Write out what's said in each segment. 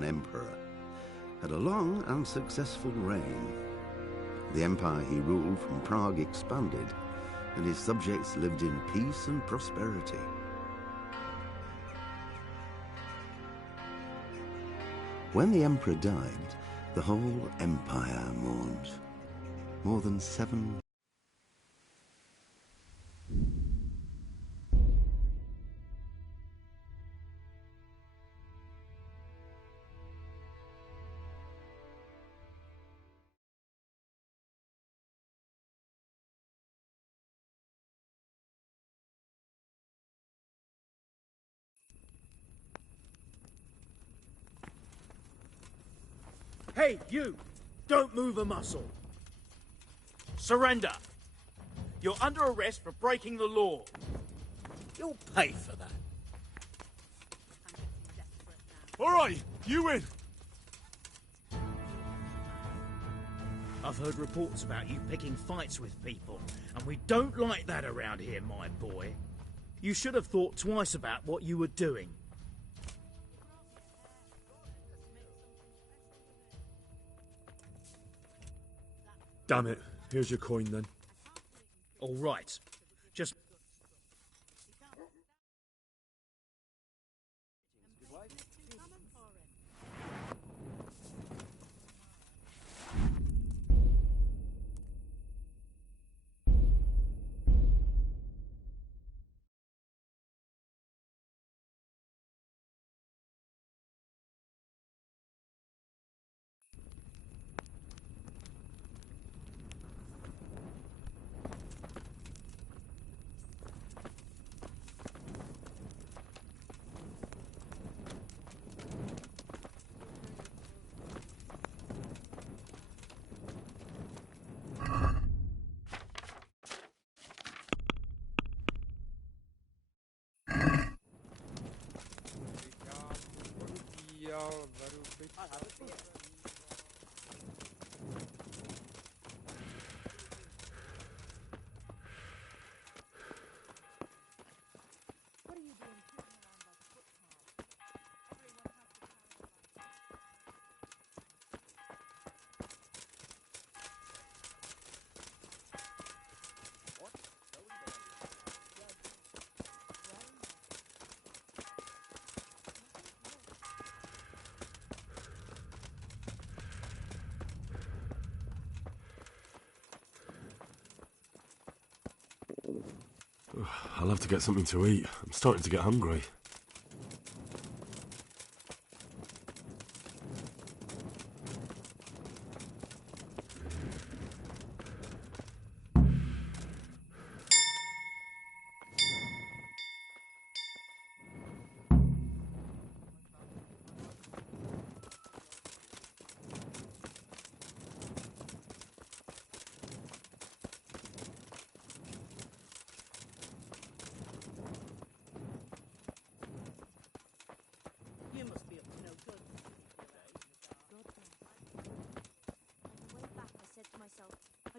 Roman emperor, had a long and successful reign. The empire he ruled from Prague expanded, and his subjects lived in peace and prosperity. When the emperor died, the whole empire mourned. More than 7. Hey, you! Don't move a muscle. Surrender. You're under arrest for breaking the law. You'll pay for that. All right, you win. I've heard reports about you picking fights with people, and we don't like that around here, my boy. You should have thought twice about what you were doing. Damn it. Here's your coin then. All right. Just... I'll have to get something to eat. I'm starting to get hungry.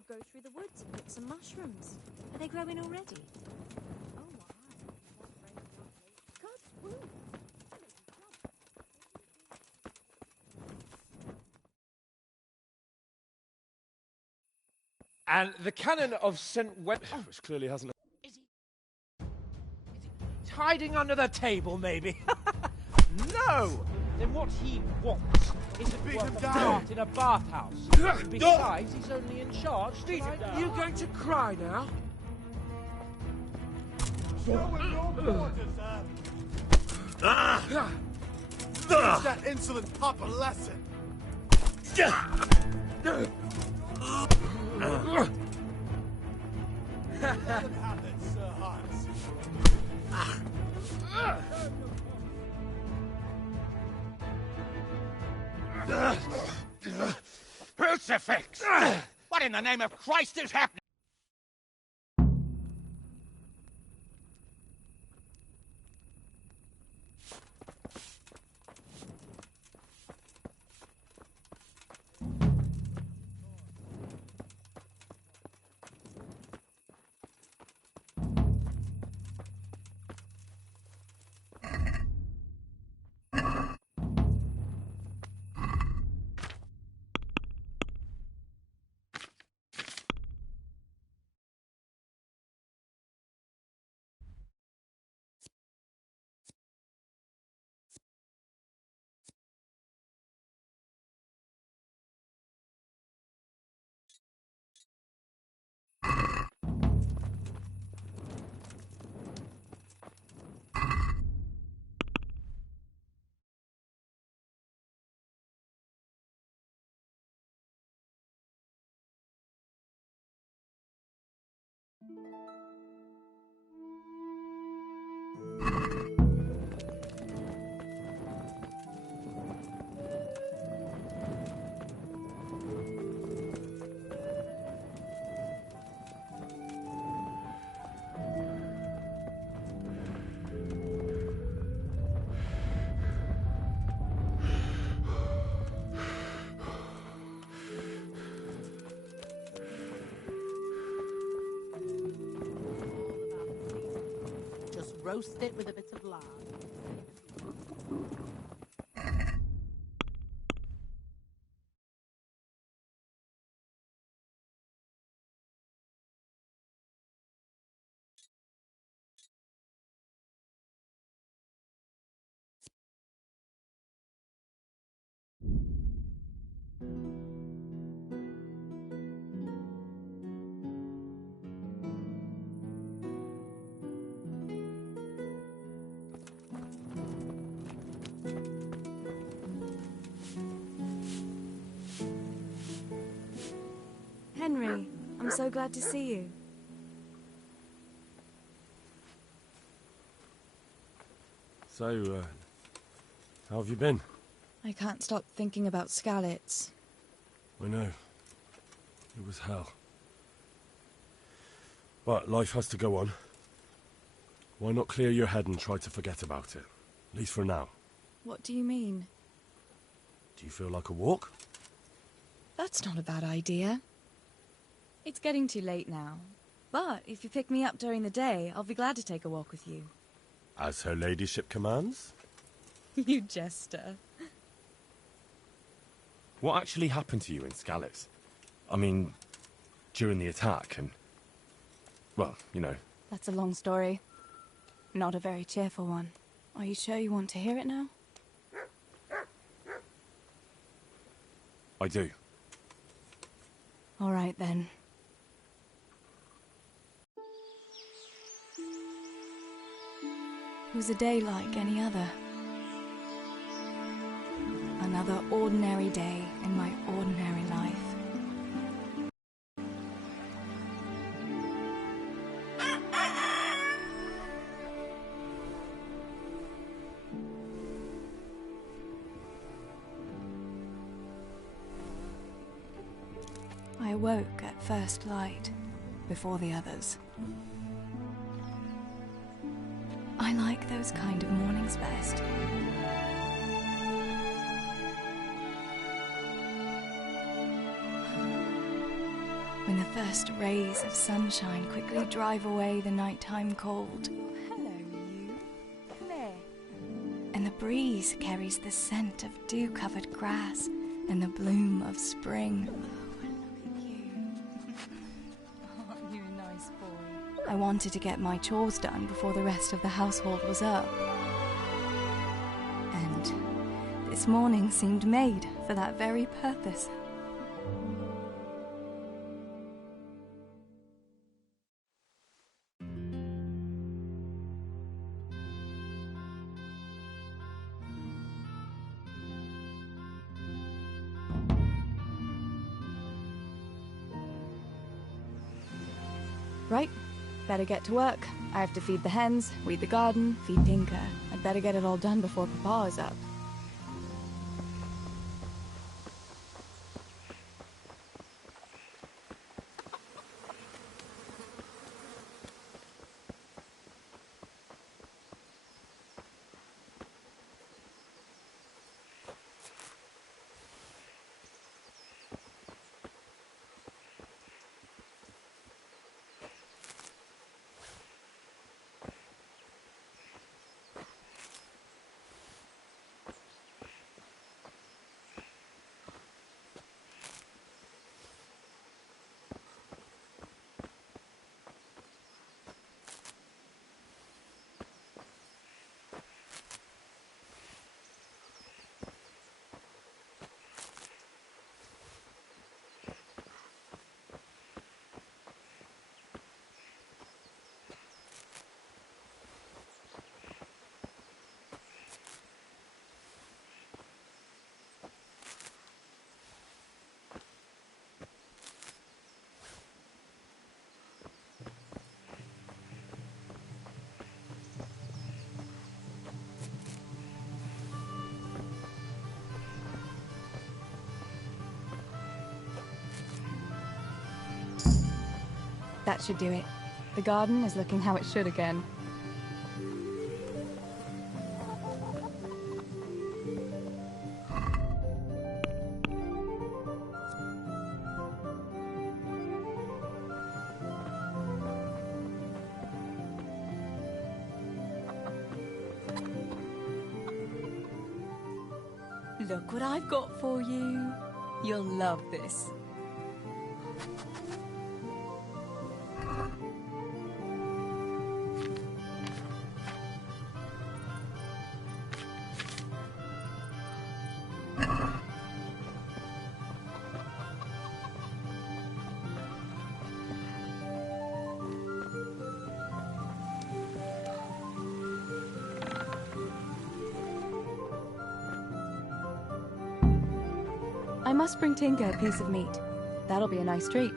Go through the woods and pick some mushrooms. Are they growing already? Oh, wow. God, woo. And the canon of St. Which clearly hasn't... Is he hiding under the table, maybe? No! Then what he wants is to beat him down in a bathhouse. Besides, he's only in charge. Beat him down. Are you going to cry now? Teach that insolent pup a lesson. Crucifix! What in the name of Christ is happening? Just roast it with a bit of lard. Henry, I'm so glad to see you. So, how have you been? I can't stop thinking about Skalitz. I know. It was hell. But life has to go on. Why not clear your head and try to forget about it? At least for now. What do you mean? Do you feel like a walk? That's not a bad idea. It's getting too late now. But if you pick me up during the day, I'll be glad to take a walk with you. As her ladyship commands? You jester. What actually happened to you in Skalitz? I mean, during the attack and... well, you know. That's a long story. Not a very cheerful one. Are you sure you want to hear it now? I do. All right, then. It was a day like any other. Another ordinary day in my ordinary life. I awoke at first light, before the others. I like those kind of mornings best. When the first rays of sunshine quickly drive away the nighttime cold. Hello, you. Come here. And the breeze carries the scent of dew-covered grass and the bloom of spring. Oh, and look at you. Aren't you a nice boy? I wanted to get my chores done before the rest of the household was up. And this morning seemed made for that very purpose. Right, better get to work. I have to feed the hens, weed the garden, feed Tinker. I'd better get it all done before Papa is up. That should do it. The garden is looking how it should again. Look what I've got for you. You'll love this. I must bring Tinker a piece of meat. That'll be a nice treat.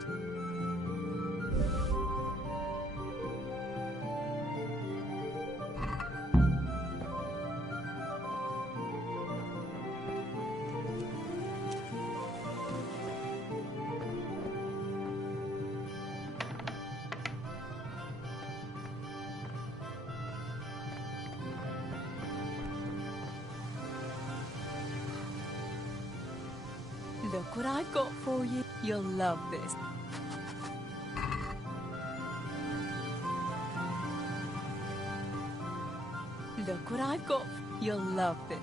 Look what I've got for you. You'll love this. Look what I've got. You'll love this.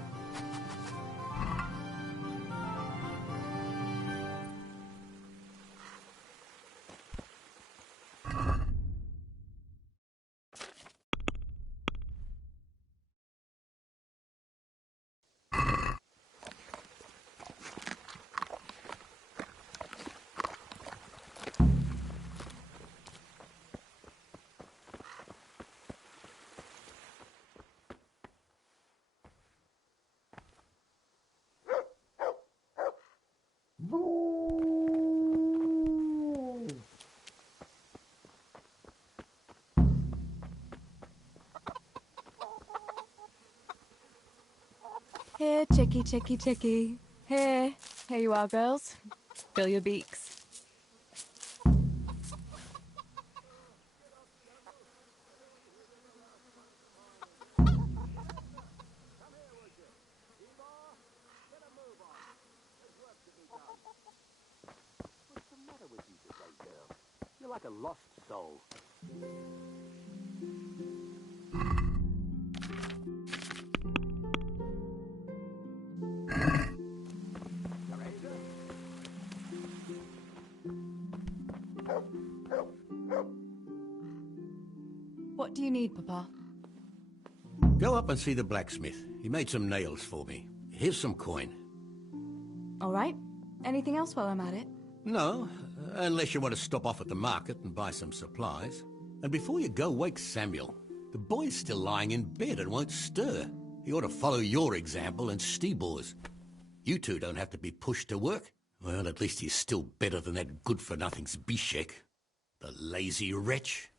Here, chickie, chickie, chickie. Here. Here you are, girls. Fill your beaks. You're like a lost soul. What do you need, Papa? Go up and see the blacksmith. He made some nails for me. Here's some coin. All right. Anything else while I'm at it? No, unless you want to stop off at the market and buy some supplies. And before you go, wake Samuel. The boy's still lying in bed and won't stir. He ought to follow your example and Stebor's. You two don't have to be pushed to work. Well, at least he's still better than that good-for-nothing Zbyszek. The lazy wretch.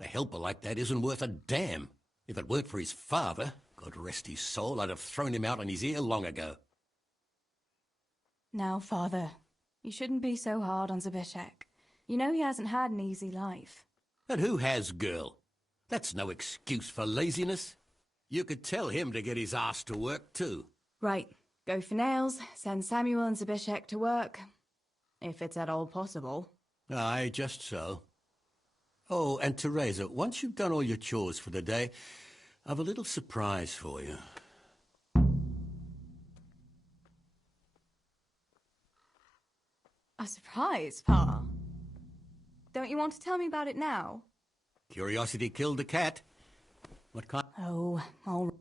A helper like that isn't worth a damn. If it weren't for his father, God rest his soul, I'd have thrown him out on his ear long ago. Now, Father, you shouldn't be so hard on Zbyszek. You know he hasn't had an easy life. And who has, girl? That's no excuse for laziness. You could tell him to get his ass to work, too. Right. Go for nails, send Samuel and Zbyszek to work. If it's at all possible. Aye, just so. Oh, and Teresa, once you've done all your chores for the day, I've a little surprise for you. A surprise, Pa? Don't you want to tell me about it now? Curiosity killed the cat. What kind? Oh, all right.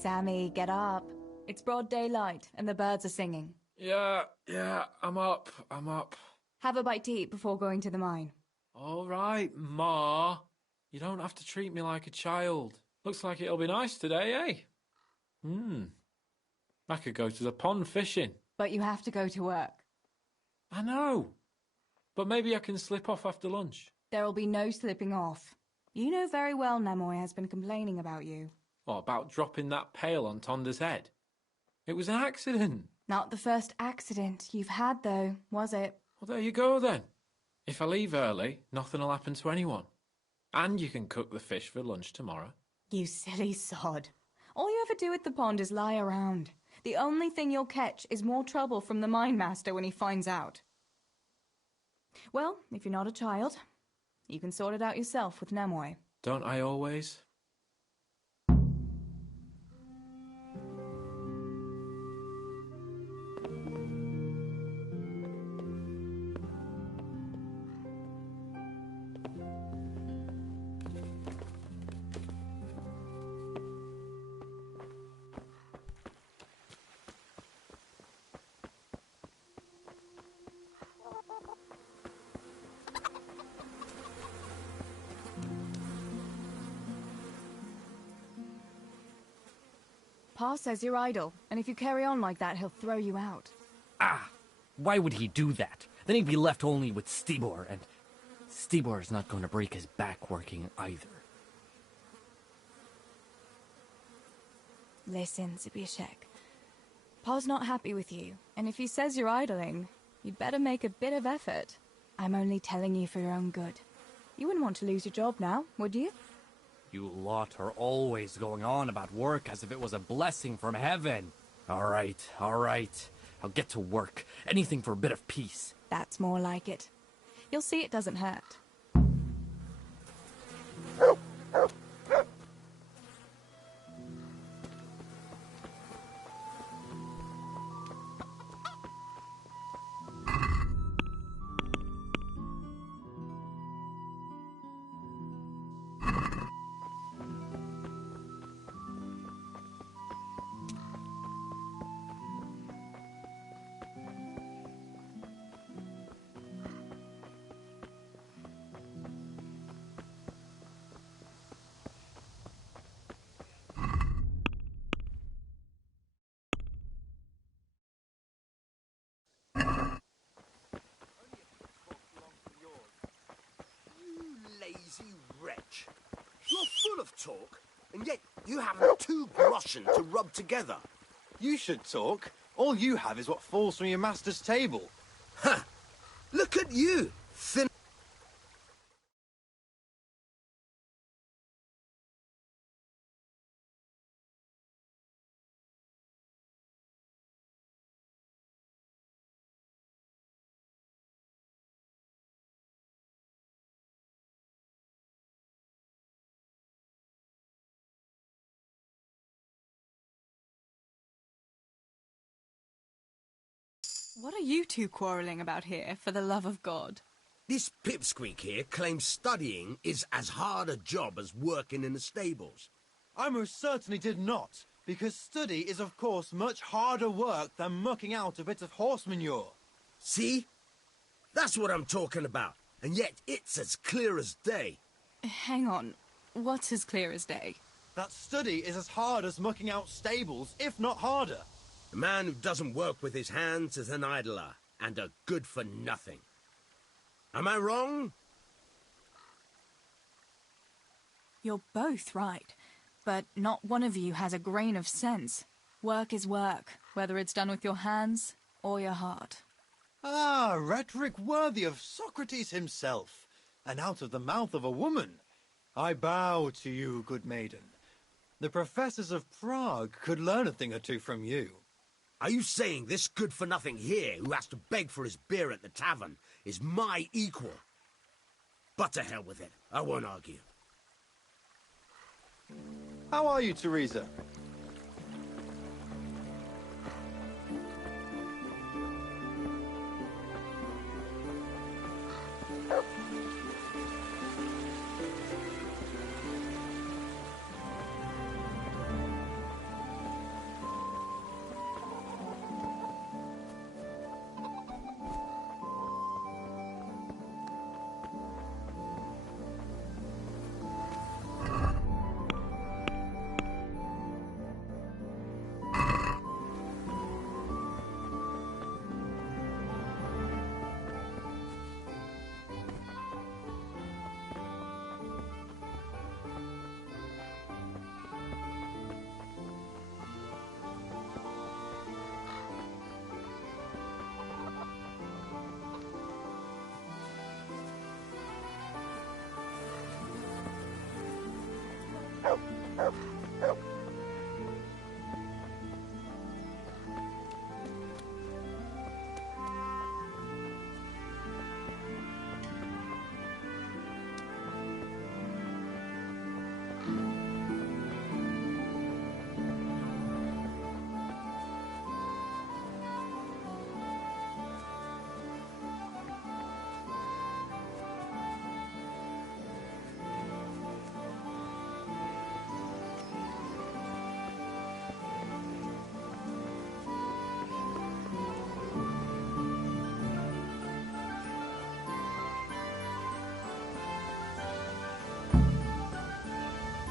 Sammy, get up. It's broad daylight, and the birds are singing. Yeah, I'm up. Have a bite to eat before going to the mine. All right, Ma. You don't have to treat me like a child. Looks like it'll be nice today, eh? I could go to the pond fishing. But you have to go to work. I know. But maybe I can slip off after lunch. There'll be no slipping off. You know very well Nemoy has been complaining about you. What, about dropping that pail on Tonda's head? It was an accident. Not the first accident you've had, though, was it? Well, there you go, then. If I leave early, nothing will happen to anyone. And you can cook the fish for lunch tomorrow. You silly sod. All you ever do at the pond is lie around. The only thing you'll catch is more trouble from the mine master when he finds out. Well, if you're not a child, you can sort it out yourself with Nemoy. Don't I always? Pa says you're idle, and if you carry on like that, he'll throw you out. Ah! Why would he do that? Then he'd be left only with Stibor, and Stibor's not going to break his back working either. Listen, Zbyszek. Pa's not happy with you, and if he says you're idling, you'd better make a bit of effort. I'm only telling you for your own good. You wouldn't want to lose your job now, would you? You lot are always going on about work as if it was a blessing from heaven. All right. I'll get to work. Anything for a bit of peace. That's more like it. You'll see it doesn't hurt. Lazy wretch. You're full of talk, and yet you haven't 2 groschen to rub together. You should talk. All you have is what falls from your master's table. Ha! Look at you, thin... What are you two quarrelling about here, for the love of God? This pipsqueak here claims studying is as hard a job as working in the stables. I most certainly did not, because study is of course much harder work than mucking out a bit of horse manure. See? That's what I'm talking about, and yet it's as clear as day. Hang on, what's as clear as day? That study is as hard as mucking out stables, if not harder. A man who doesn't work with his hands is an idler, and a good-for-nothing. Am I wrong? You're both right, but not one of you has a grain of sense. Work is work, whether it's done with your hands or your heart. Ah, rhetoric worthy of Socrates himself, and out of the mouth of a woman. I bow to you, good maiden. The professors of Prague could learn a thing or two from you. Are you saying this good-for-nothing here, who has to beg for his beer at the tavern, is my equal? But to hell with it. I won't argue. How are you, Teresa?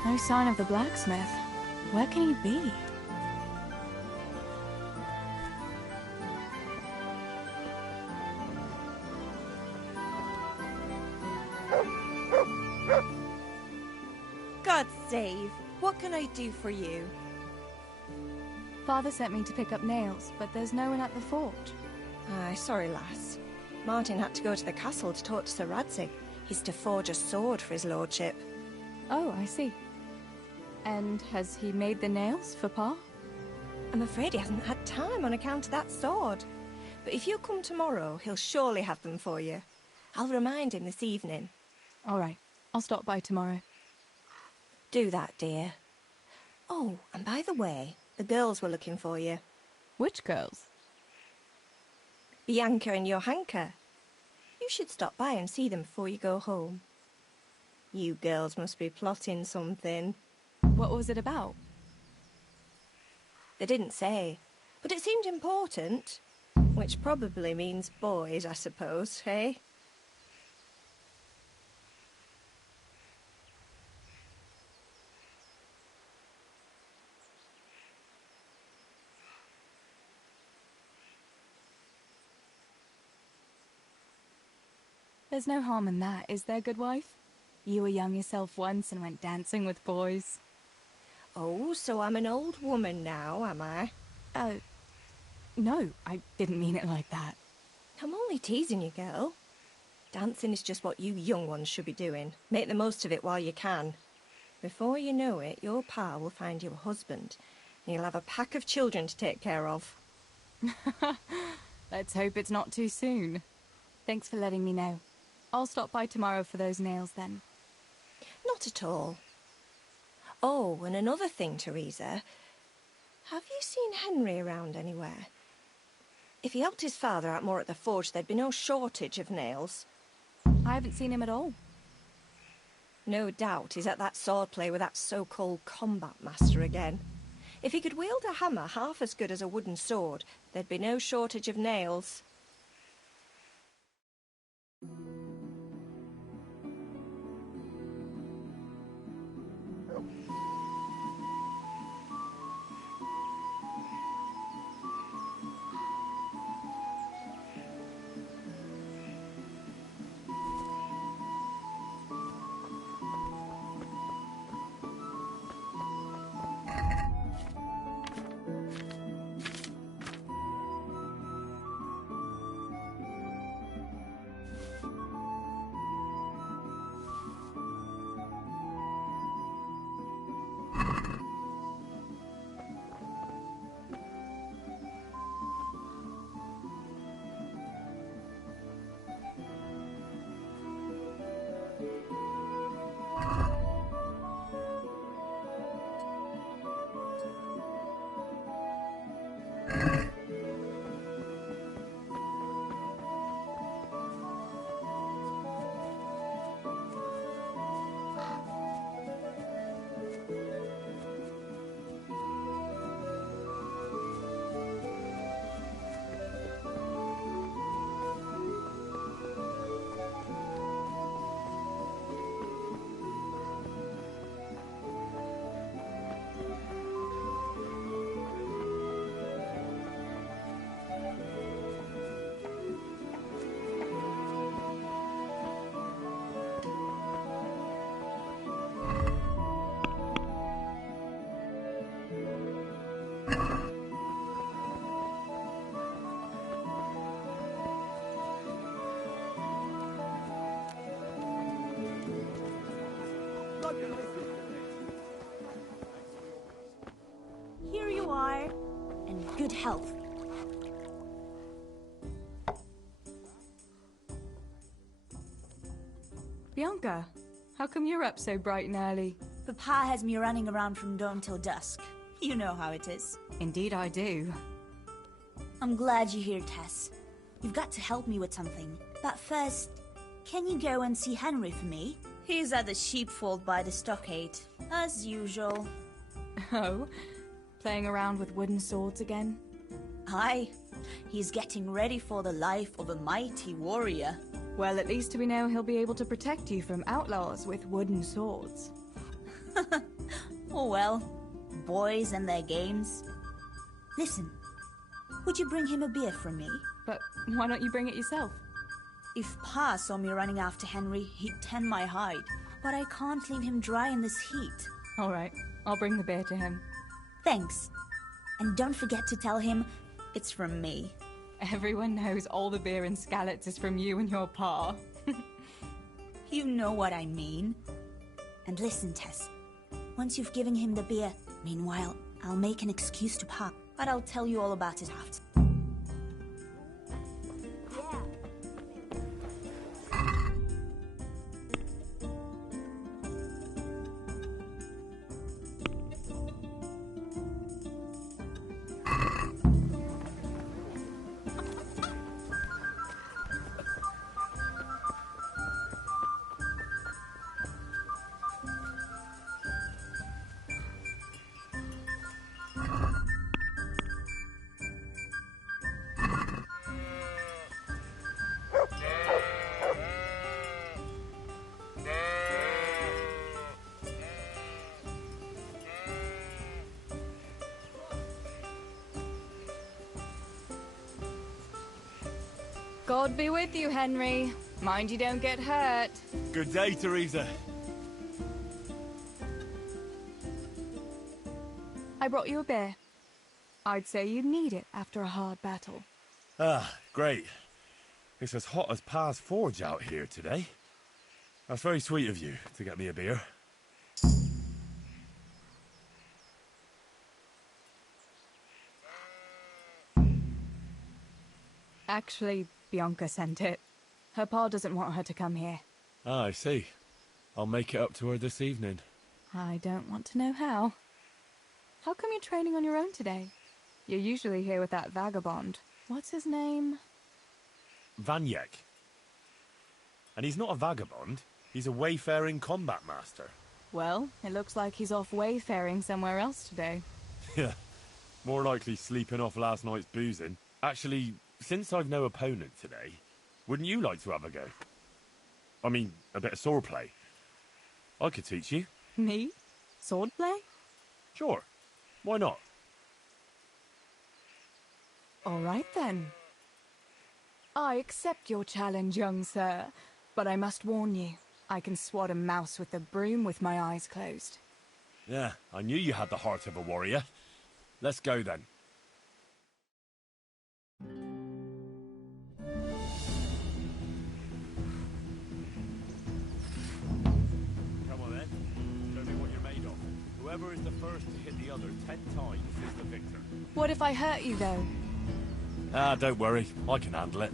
No sign of the blacksmith. Where can he be? God save. What can I do for you? Father sent me to pick up nails, but there's no one at the fort. Aye, sorry, lass. Martin had to go to the castle to talk to Sir Radzig. He's to forge a sword for his lordship. Oh, I see. And has he made the nails for Pa? I'm afraid he hasn't had time on account of that sword. But if you come tomorrow, he'll surely have them for you. I'll remind him this evening. All right. I'll stop by tomorrow. Do that, dear. Oh, and by the way, the girls were looking for you. Which girls? Bianca and Johanka. You should stop by and see them before you go home. You girls must be plotting something. What was it about? They didn't say, but it seemed important. Which probably means boys, I suppose, eh? There's no harm in that, is there, good wife? You were young yourself once and went dancing with boys. Oh, so I'm an old woman now, am I? No, I didn't mean it like that. I'm only teasing you, girl. Dancing is just what you young ones should be doing. Make the most of it while you can. Before you know it, your pa will find you a husband, and you'll have a pack of children to take care of. Let's hope it's not too soon. Thanks for letting me know. I'll stop by tomorrow for those nails then. Not at all. Oh, and another thing, Teresa. Have you seen Henry around anywhere? If he helped his father out more at the forge, there'd be no shortage of nails. I haven't seen him at all. No doubt he's at that swordplay with that so-called combat master again. If he could wield a hammer half as good as a wooden sword, there'd be no shortage of nails. good health. Bianca, how come you're up so bright and early? Papa has me running around from dawn till dusk. You know how it is. Indeed I do. I'm glad you're here, Tess. You've got to help me with something. But first, can you go and see Henry for me? He's at the sheepfold by the stockade, as usual. Oh? Playing around with wooden swords again? Aye. He's getting ready for the life of a mighty warrior. Well, at least we know he'll be able to protect you from outlaws with wooden swords. Oh well, boys and their games. Listen, would you bring him a beer from me? But why don't you bring it yourself? If Pa saw me running after Henry, he'd tan my hide. But I can't leave him dry in this heat. All right, I'll bring the beer to him. Thanks. And don't forget to tell him it's from me. Everyone knows all the beer in Skalitz is from you and your pa. You know what I mean. And listen, Tess. Once you've given him the beer, meanwhile, I'll make an excuse to Pa. But I'll tell you all about it after. God be with you, Henry. Mind you don't get hurt. Good day, Teresa. I brought you a beer. I'd say you'd need it after a hard battle. Ah, great. It's as hot as Pa's forge out here today. That's very sweet of you to get me a beer. Actually, Bianca sent it. Her pa doesn't want her to come here. Ah, I see. I'll make it up to her this evening. I don't want to know how. How come you're training on your own today? You're usually here with that vagabond. What's his name? Vanyek. And he's not a vagabond. He's a wayfaring combat master. Well, it looks like he's off wayfaring somewhere else today. Yeah. More likely sleeping off last night's boozing. Actually, since I've no opponent today, wouldn't you like to have a go? I mean, a bit of swordplay. I could teach you. Me? Swordplay? Sure. Why not? All right, then. I accept your challenge, young sir. But I must warn you, I can swat a mouse with a broom with my eyes closed. Yeah, I knew you had the heart of a warrior. Let's go, then. Come on, then. Show me what you're made of. Whoever is the first to hit the other 10 times is the victor. What if I hurt you, though? Ah, don't worry. I can handle it.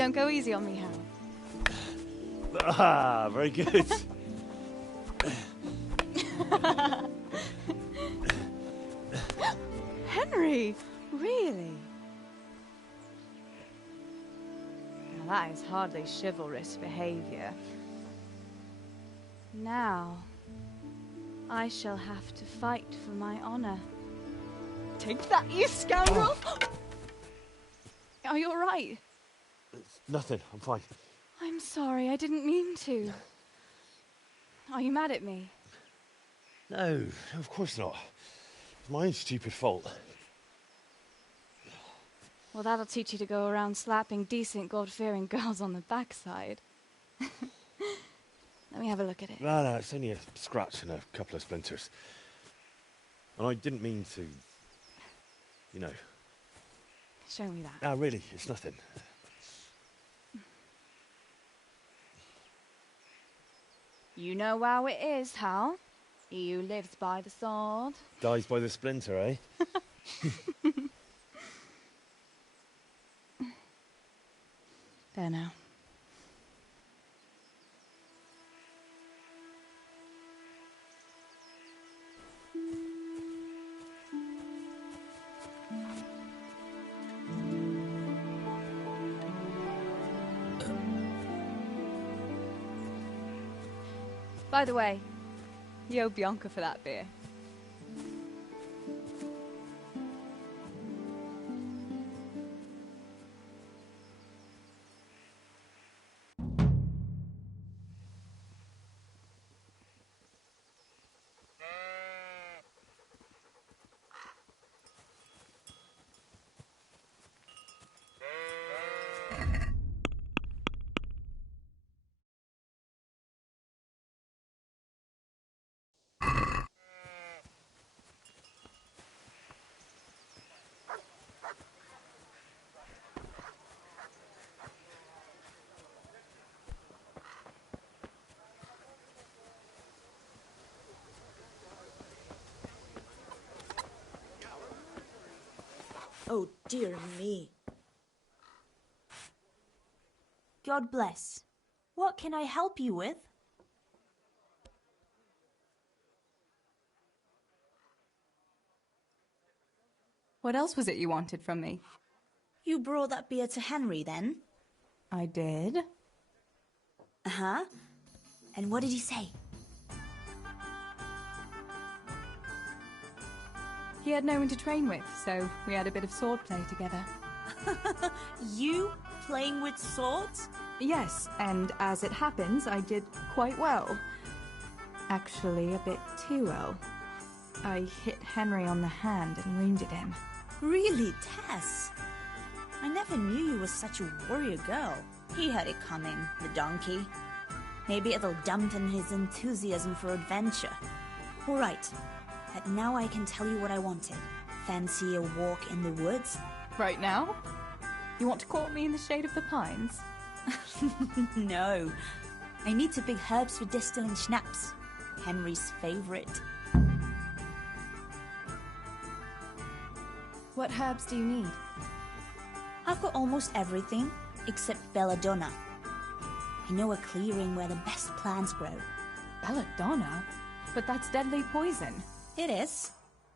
Don't go easy on me, Hal. Ah, very good. Henry! Really? Now that is hardly chivalrous behavior. Now, I shall have to fight for my honor. Take that, you scoundrel! Are you alright? It's nothing, I'm fine. I'm sorry, I didn't mean to. Are you mad at me? No, of course not. It's my own stupid fault. Well, that'll teach you to go around slapping decent, God-fearing girls on the backside. Let me have a look at it. No, it's only a scratch and a couple of splinters. And I didn't mean to, you know. Show me that. No, really, it's nothing. You know how it is, Hal. He who lives by the sword Dies by the splinter, eh? There now. By the way, you owe Bianca for that beer. Oh, dear me. God bless. What can I help you with? What else was it you wanted from me? You brought that beer to Henry, then? I did. Uh-huh. And what did he say? He had no one to train with, so we had a bit of swordplay together. You playing with swords? Yes, and as it happens, I did quite well. Actually, a bit too well. I hit Henry on the hand and wounded him. Really, Tess? I never knew you were such a warrior girl. He had it coming, the donkey. Maybe it'll dampen his enthusiasm for adventure. All right, but now I can tell you what I wanted. Fancy a walk in the woods? Right now? You want to court me in the shade of the pines? No. I need to pick herbs for distilling schnapps. Henry's favorite. What herbs do you need? I've got almost everything, except belladonna. I know a clearing where the best plants grow. Belladonna? But that's deadly poison. It is,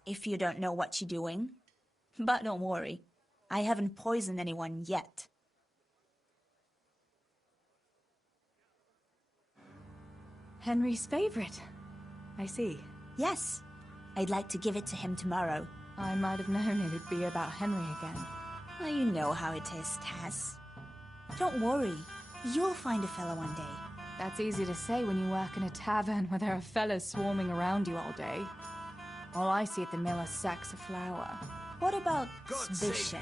if you don't know what you're doing. But don't worry, I haven't poisoned anyone yet. Henry's favorite. I see. Yes, I'd like to give it to him tomorrow. I might have known it would be about Henry again. Well, you know how it is, Tess. Don't worry, you'll find a fella one day. That's easy to say when you work in a tavern where there are fellas swarming around you all day. All I see at the mill are sacks of flour. What about Bishek?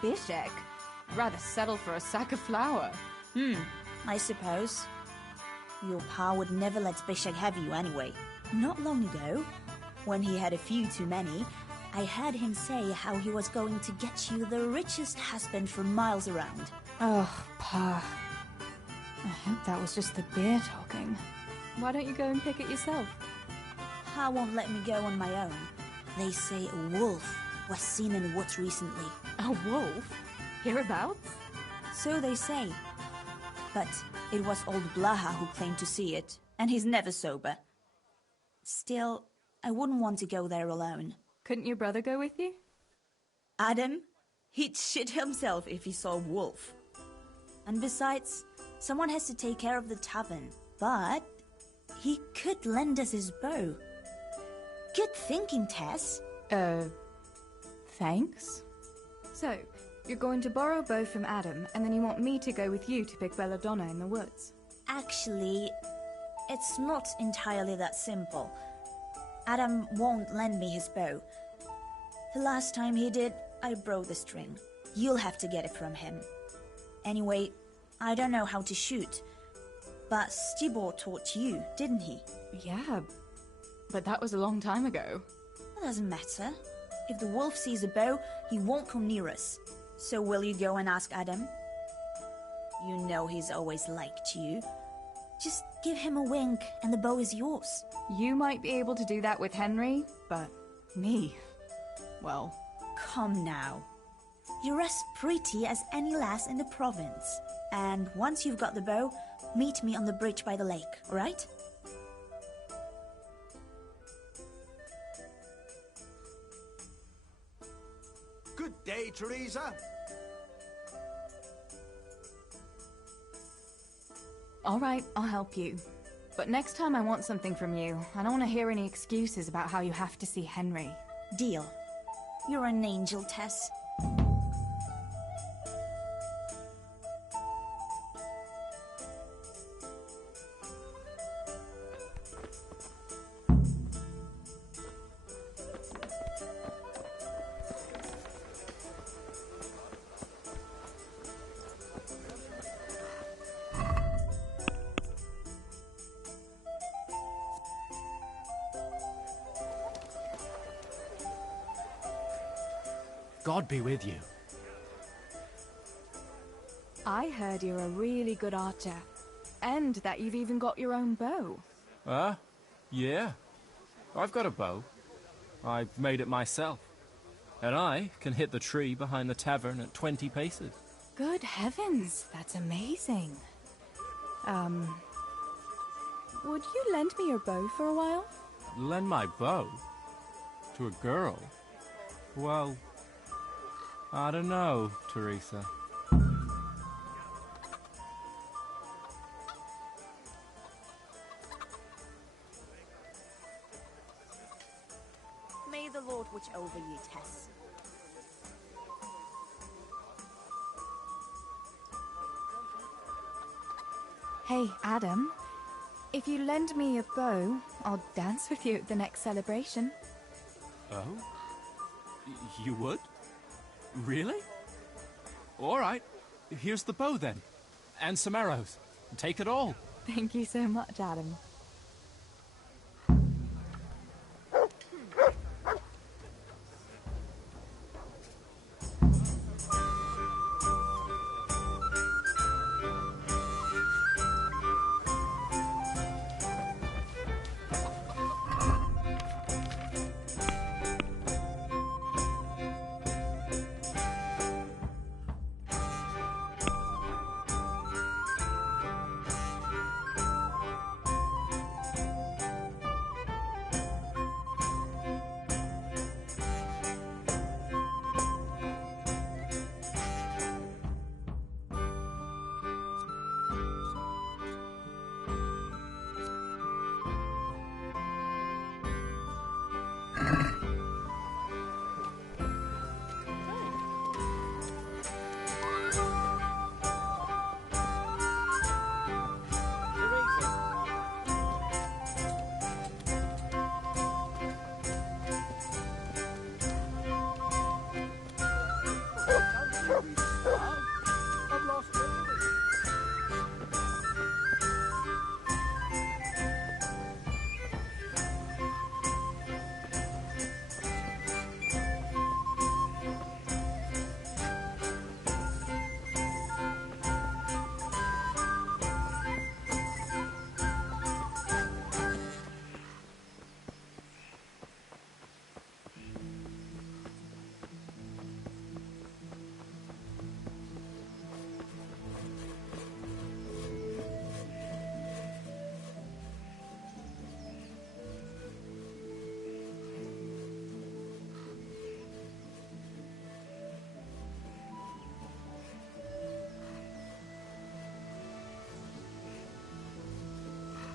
Bishek? I'd rather settle for a sack of flour. I suppose. Your pa would never let Bishek have you anyway. Not long ago, when he had a few too many, I heard him say how he was going to get you the richest husband for miles around. Oh, Pa. I hope that was just the beer talking. Why don't you go and pick it yourself? Pa won't let me go on my own. They say a wolf was seen in the woods recently. A wolf? Hereabouts? So they say. But it was old Blaha who claimed to see it, and he's never sober. Still, I wouldn't want to go there alone. Couldn't your brother go with you? Adam? He'd shit himself if he saw a wolf. And besides, someone has to take care of the tavern. But he could lend us his bow. Good thinking, Tess. Thanks. So, you're going to borrow a bow from Adam, and then you want me to go with you to pick belladonna in the woods? Actually, it's not entirely that simple. Adam won't lend me his bow. The last time he did, I broke the string. You'll have to get it from him. Anyway, I don't know how to shoot. But Stibor taught you, didn't he? Yeah, but that was a long time ago. That doesn't matter. If the wolf sees a bow, he won't come near us. So will you go and ask Adam? You know he's always liked you. Just give him a wink and the bow is yours. You might be able to do that with Henry, but me, well... Come now. You're as pretty as any lass in the province. And once you've got the bow, meet me on the bridge by the lake, alright? Good day, Teresa. All right, I'll help you. But next time I want something from you. I don't want to hear any excuses about how you have to see Henry. Deal. You're an angel, Tess. God be with you. I heard you're a really good archer. And that you've even got your own bow. Yeah. I've got a bow. I've made it myself. And I can hit the tree behind the tavern at 20 paces. Good heavens, that's amazing. Would you lend me your bow for a while? Lend my bow? To a girl? Well, I don't know, Teresa. May the Lord watch over you, Tess. Hey, Adam. If you lend me a bow, I'll dance with you at the next celebration. Oh? You would? Really? All right. Here's the bow, then. And some arrows. Take it all. Thank you so much, Adam.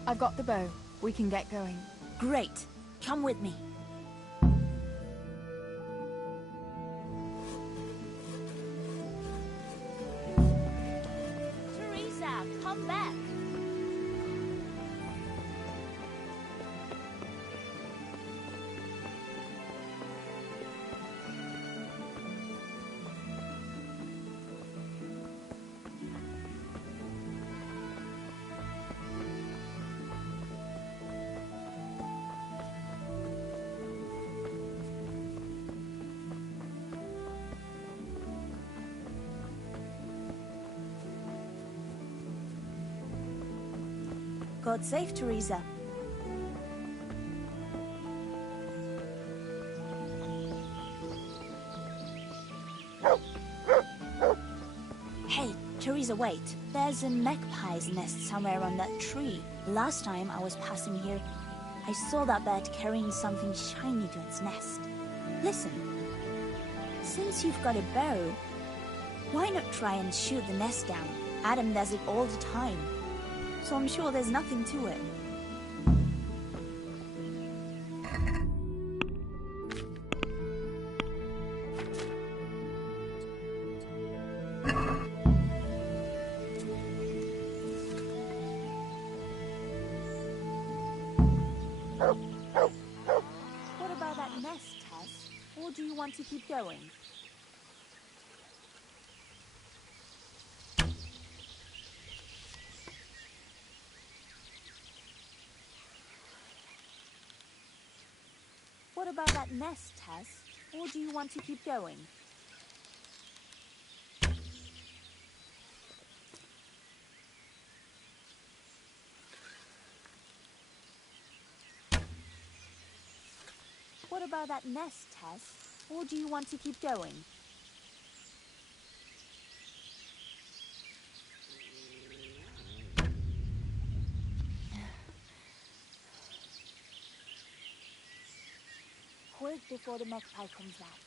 I've got the bow. We can get going. Great. Come with me. Teresa, come back. God save Teresa. Hey, Teresa, wait. There's a magpie's nest somewhere on that tree. Last time I was passing here, I saw that bird carrying something shiny to its nest. Listen, since you've got a bow, why not try and shoot the nest down? Adam does it all the time, so I'm sure there's nothing to it. What about that nest, Tess? Or do you want to keep going? What about that nest, Tess? Or do you want to keep going? What about that nest, Tess? Or do you want to keep going? Quick before the magpie comes back.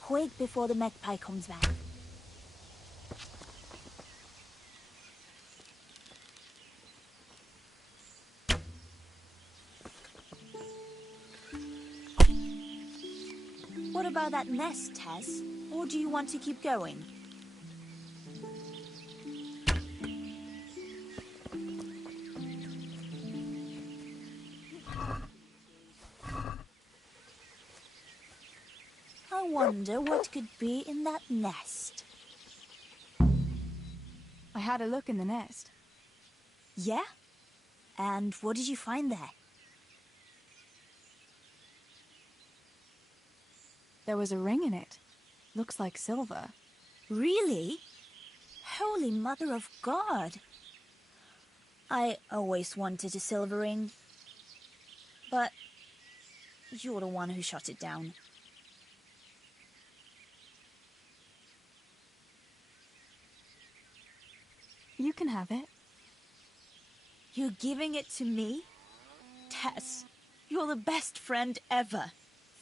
Quick before the magpie comes back. What about that nest, Tess? Or do you want to keep going? I wonder what could be in that nest. I had a look in the nest. Yeah? And what did you find there? There was a ring in it. Looks like silver. Really? Holy Mother of God! I always wanted a silver ring. But you're the one who shot it down. You can have it. You're giving it to me? Tess, you're the best friend ever.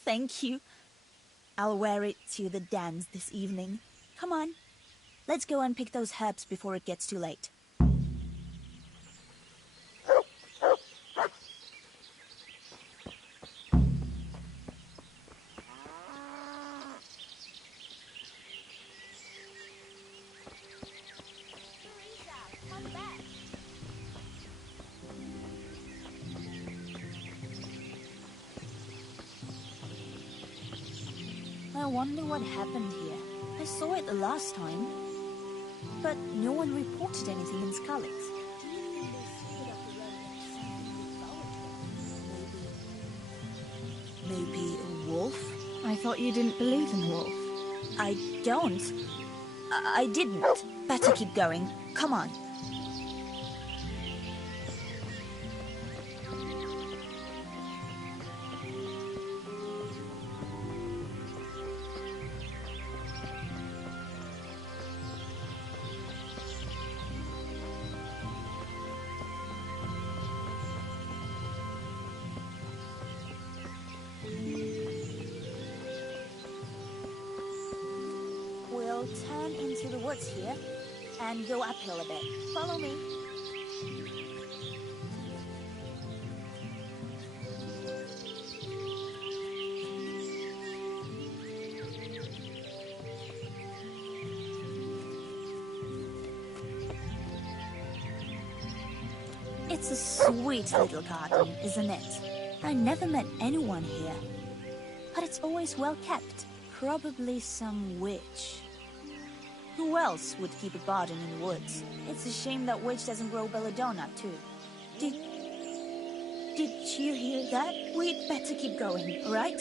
Thank you. I'll wear it to the dance this evening. Come on, let's go and pick those herbs before it gets too late. I wonder what happened here. I saw it the last time, but no one reported anything in Scarlet. Maybe a wolf? I thought you didn't believe in the wolf. I don't. I didn't. Better keep going. Come on. woods here and go uphill a bit. Follow me. It's a sweet little garden, isn't it? I never met anyone here, but it's always well kept. Probably some witch. Who else would keep a garden in the woods? It's a shame that witch doesn't grow belladonna, too. Did you hear that? We'd better keep going, right?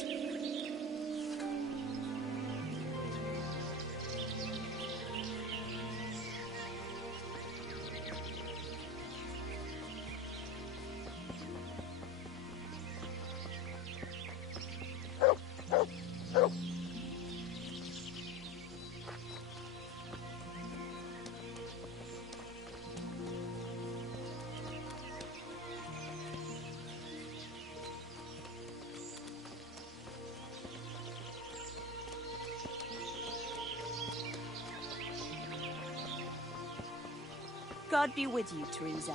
God be with you, Teresa.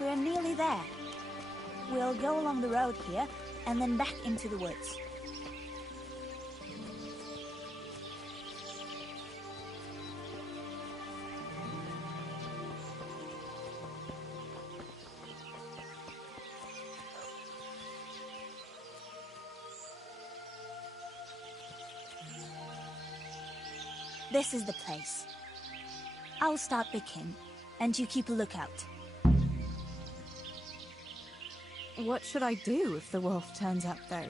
We're nearly there. We'll go along the road here, and then back into the woods. This is the place. I'll start picking, and you keep a lookout. What should I do if the wolf turns up, though?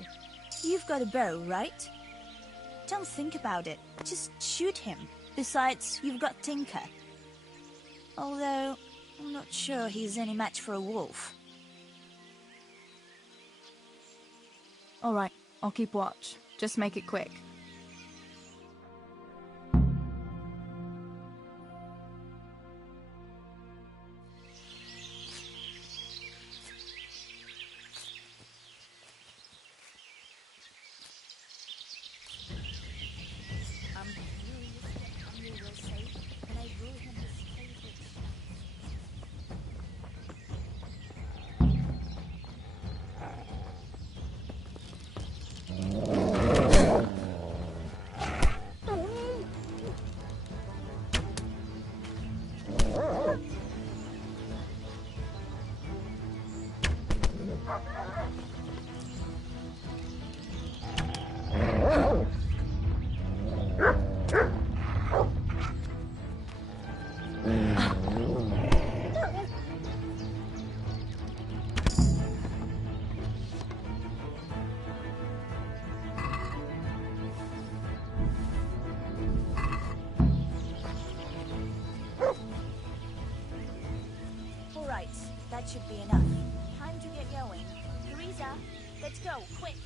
You've got a bow, right? Don't think about it. Just shoot him. Besides, you've got Tinker. Although, I'm not sure he's any match for a wolf. All right, I'll keep watch. Just make it quick. That should be enough. Time to get going. Teresa, let's go, quick!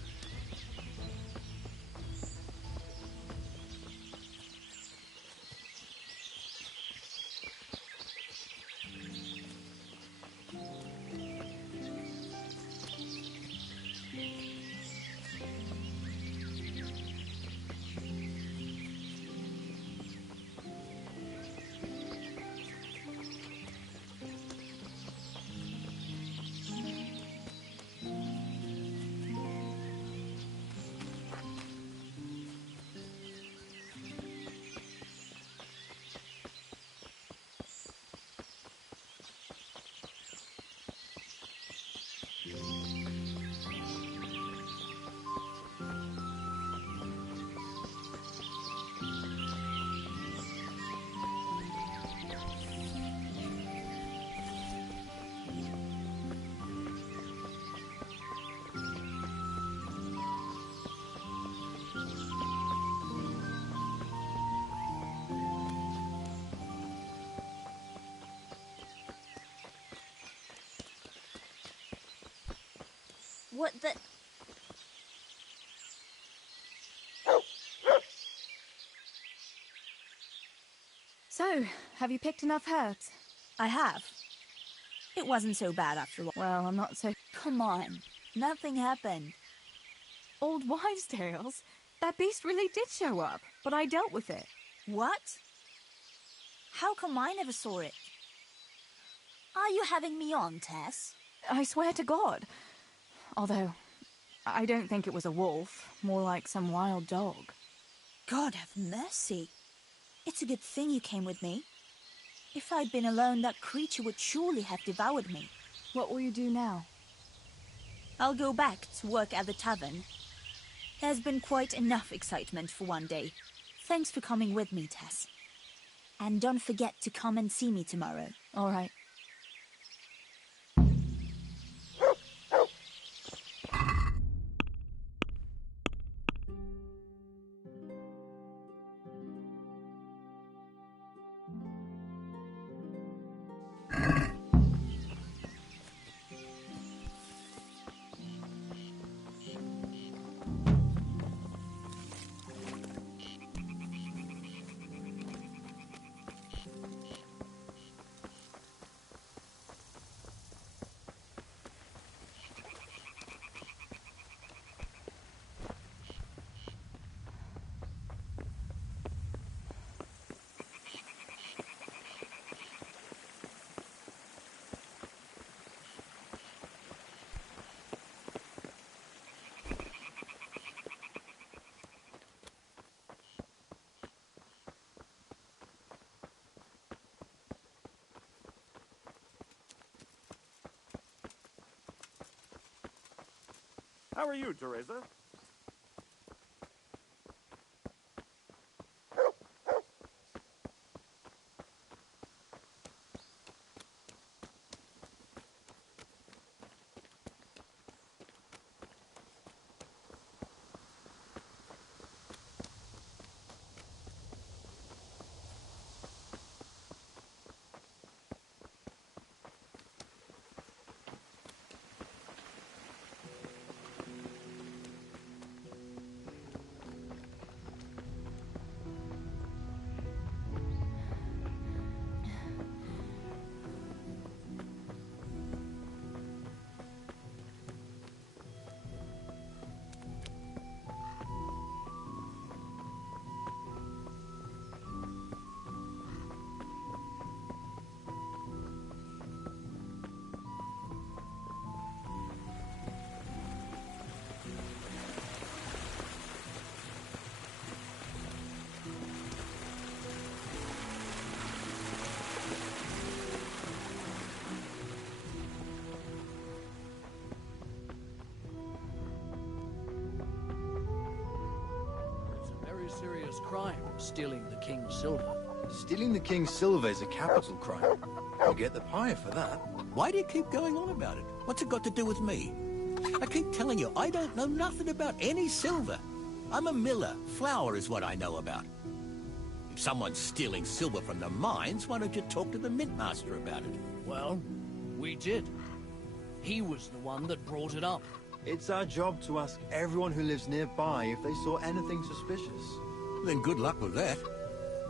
What the... So, have you picked enough herbs? I have. It wasn't so bad after all. Well, I'm not so... Come on. Nothing happened. Old wives' tales? That beast really did show up, but I dealt with it. What? How come I never saw it? Are you having me on, Tess? I swear to God. Although, I don't think it was a wolf, more like some wild dog. God have mercy. It's a good thing you came with me. If I'd been alone, that creature would surely have devoured me. What will you do now? I'll go back to work at the tavern. There's been quite enough excitement for one day. Thanks for coming with me, Tess. And don't forget to come and see me tomorrow. All right. How are you, Teresa? Serious crime, stealing the king's silver. Stealing the king's silver is a capital crime. You get the pie for that. Why do you keep going on about it? What's it got to do with me? I keep telling you, I don't know nothing about any silver. I'm a miller. Flour is what I know about. If someone's stealing silver from the mines, why don't you talk to the mint master about it? Well, we did. He was the one that brought it up. It's our job to ask everyone who lives nearby if they saw anything suspicious. Then good luck with that.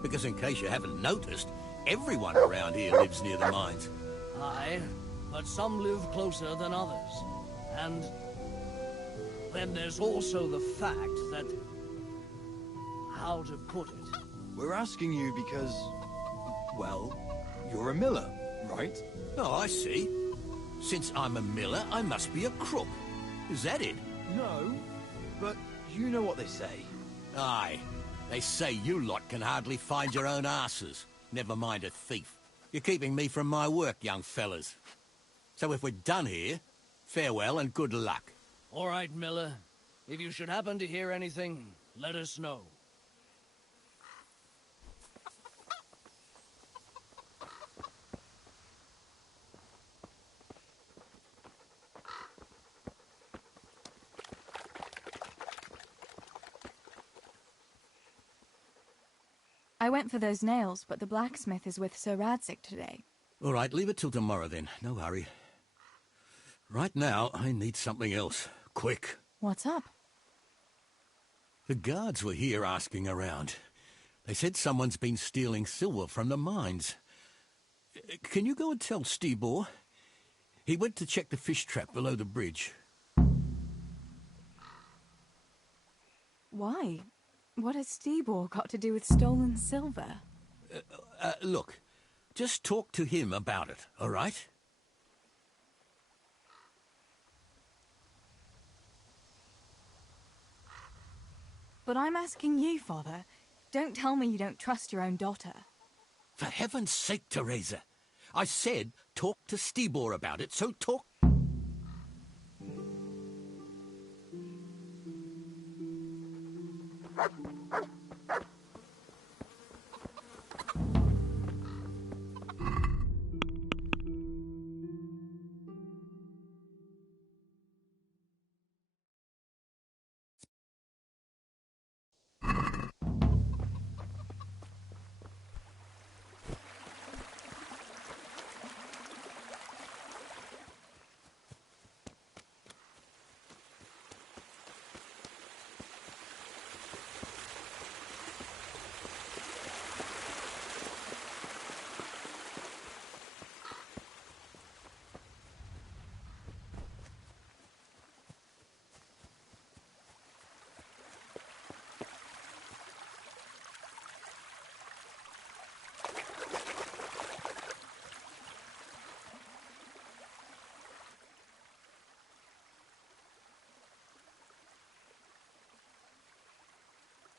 Because in case you haven't noticed, everyone around here lives near the mines. Aye, but some live closer than others. And then there's also the fact that... how to put it? We're asking you because, well, you're a miller, right? Oh, I see. Since I'm a miller, I must be a crook. Is that it? No, but you know what they say. Aye. They say you lot can hardly find your own asses. Never mind a thief. You're keeping me from my work, young fellas. So if we're done here, farewell and good luck. All right, Miller. If you should happen to hear anything, let us know. I went for those nails, but the blacksmith is with Sir Radzik today. All right, leave it till tomorrow then. No hurry. Right now, I need something else. Quick. What's up? The guards were here asking around. They said someone's been stealing silver from the mines. Can you go and tell Stibor? He went to check the fish trap below the bridge. Why? What has Stibor got to do with stolen silver? Look, just talk to him about it, all right? But I'm asking you, Father. Don't tell me you don't trust your own daughter. For heaven's sake, Teresa. I said talk to Stibor about it, so talk...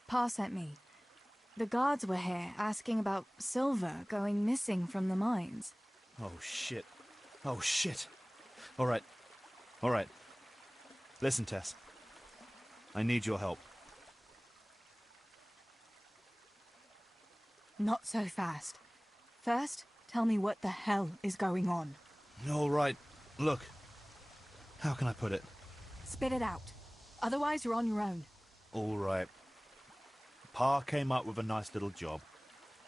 Pa sent me. The guards were here asking about silver going missing from the mines. Oh, shit. Oh, shit. All right. Listen, Tess. I need your help. Not so fast. First, tell me what the hell is going on. All right. Look. How can I put it? Spit it out. Otherwise, you're on your own. All right. Pa came up with a nice little job.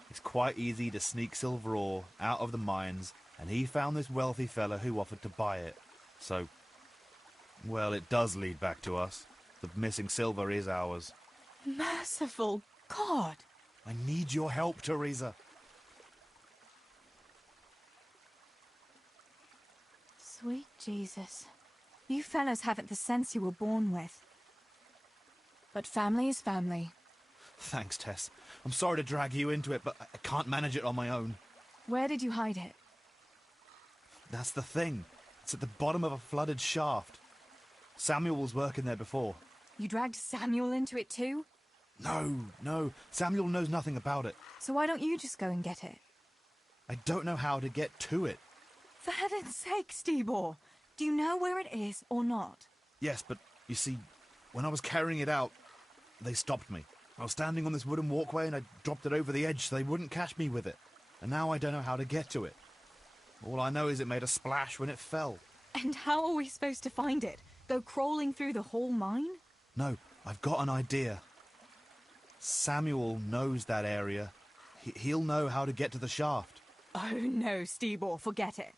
It's quite easy to sneak silver ore out of the mines, and he found this wealthy fella who offered to buy it. So, well, it does lead back to us. The missing silver is ours. Merciful God! I need your help, Teresa. Sweet Jesus. You fellas haven't the sense you were born with. But family is family. Thanks, Tess. I'm sorry to drag you into it, but I can't manage it on my own. Where did you hide it? That's the thing. It's at the bottom of a flooded shaft. Samuel was working there before. You dragged Samuel into it too? No. Samuel knows nothing about it. So why don't you just go and get it? I don't know how to get to it. For heaven's sake, Stibor! Do you know where it is or not? Yes, but you see, when I was carrying it out, they stopped me. I was standing on this wooden walkway and I dropped it over the edge so they wouldn't catch me with it. And now I don't know how to get to it. All I know is it made a splash when it fell. And how are we supposed to find it? Go crawling through the whole mine? No, I've got an idea. Samuel knows that area. He'll know how to get to the shaft. Oh no, Stibor, forget it.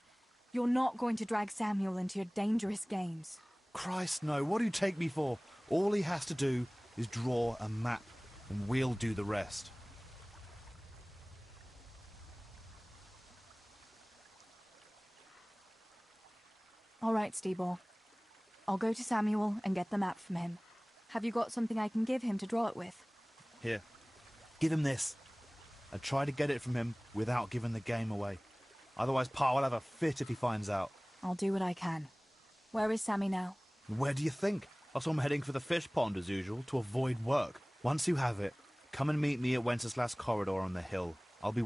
You're not going to drag Samuel into your dangerous games. Christ, no. What do you take me for? All he has to do is draw a map, and we'll do the rest. All right, Stibor. I'll go to Samuel and get the map from him. Have you got something I can give him to draw it with? Here. Give him this. And try to get it from him without giving the game away. Otherwise, Pa will have a fit if he finds out. I'll do what I can. Where is Sammy now? Where do you think? I saw him heading for the fish pond as usual to avoid work. Once you have it, come and meet me at Wenceslas Corridor on the hill. I'll be...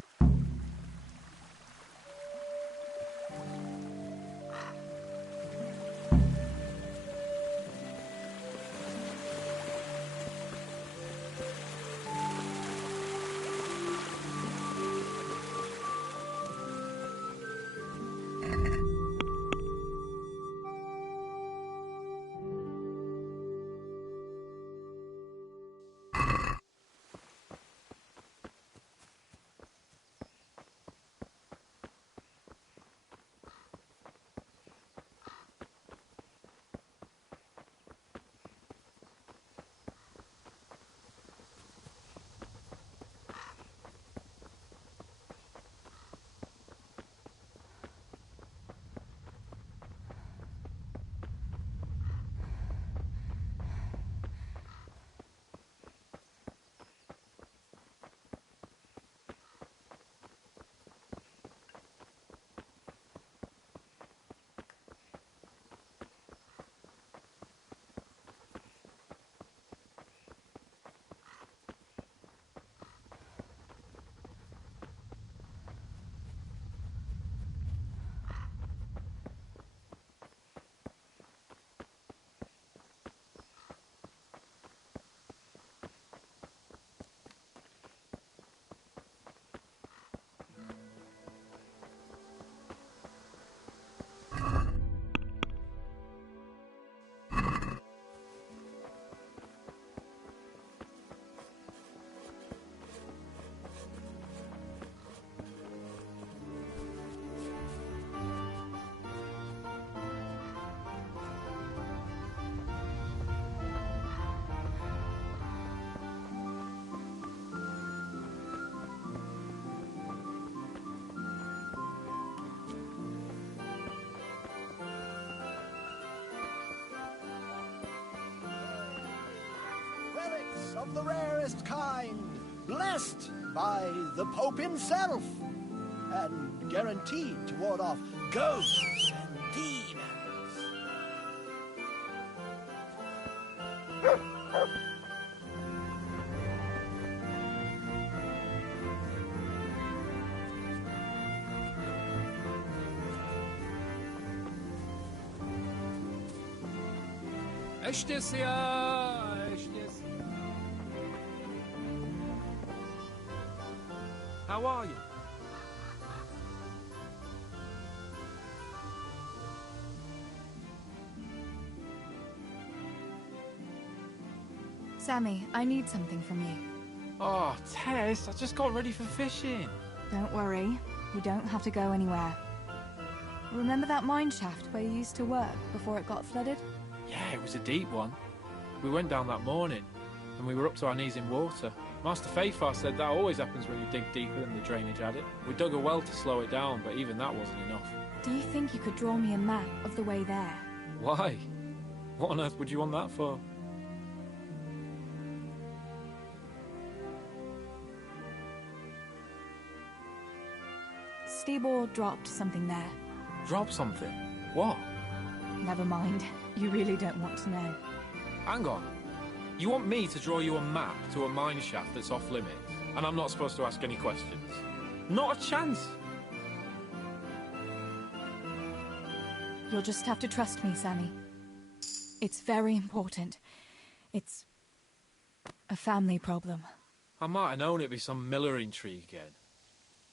fish of the rarest kind, blessed by the Pope himself, and guaranteed to ward off ghosts and demons. How are you? Sammy, I need something from you. Oh, Tess, I just got ready for fishing. Don't worry, you don't have to go anywhere. Remember that mine shaft where you used to work before it got flooded? Yeah, it was a deep one. We went down that morning, and we were up to our knees in water. Master Fafar said that always happens when you dig deeper than the drainage had it. We dug a well to slow it down, but even that wasn't enough. Do you think you could draw me a map of the way there? Why? What on earth would you want that for? Stibor dropped something there. Drop something? What? Never mind. You really don't want to know. Hang on. You want me to draw you a map to a mine shaft that's off limits, and I'm not supposed to ask any questions? Not a chance! You'll just have to trust me, Sammy. It's very important. It's a family problem. I might have known it'd be some Miller intrigue again.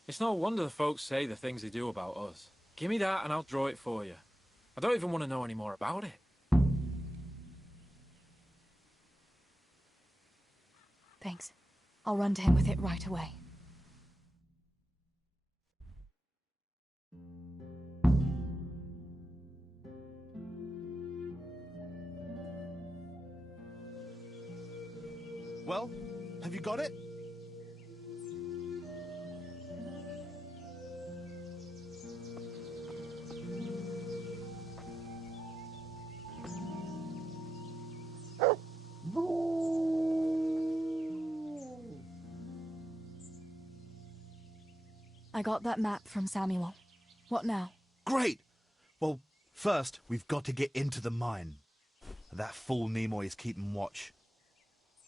It's no wonder the folks say the things they do about us. Give me that and I'll draw it for you. I don't even want to know any more about it. Thanks. I'll run to him with it right away. Well, have you got it? I got that map from Samuel. What now? Great! Well, first, we've got to get into the mine. That fool Nimoy is keeping watch.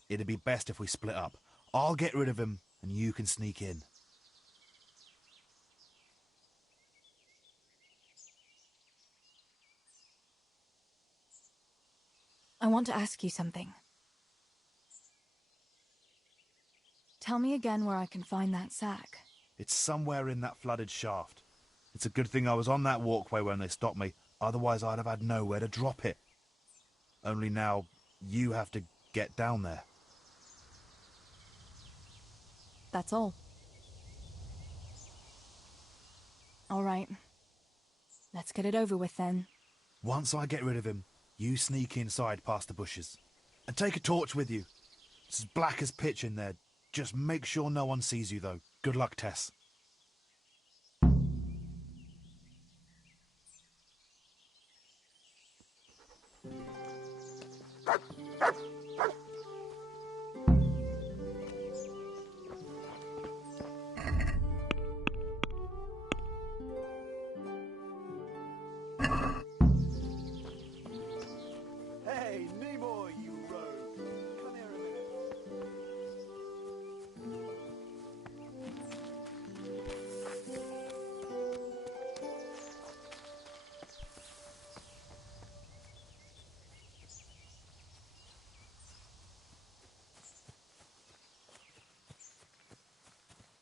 It'd be best if we split up. I'll get rid of him, and you can sneak in. I want to ask you something. Tell me again where I can find that sack. It's somewhere in that flooded shaft. It's a good thing I was on that walkway when they stopped me, otherwise I'd have had nowhere to drop it. Only now, you have to get down there. That's all. All right. Let's get it over with then. Once I get rid of him, you sneak inside past the bushes. And take a torch with you. It's as black as pitch in there. Just make sure no one sees you, though. Good luck, Tess. Hey, Nimoy, you rogue. Come here a minute.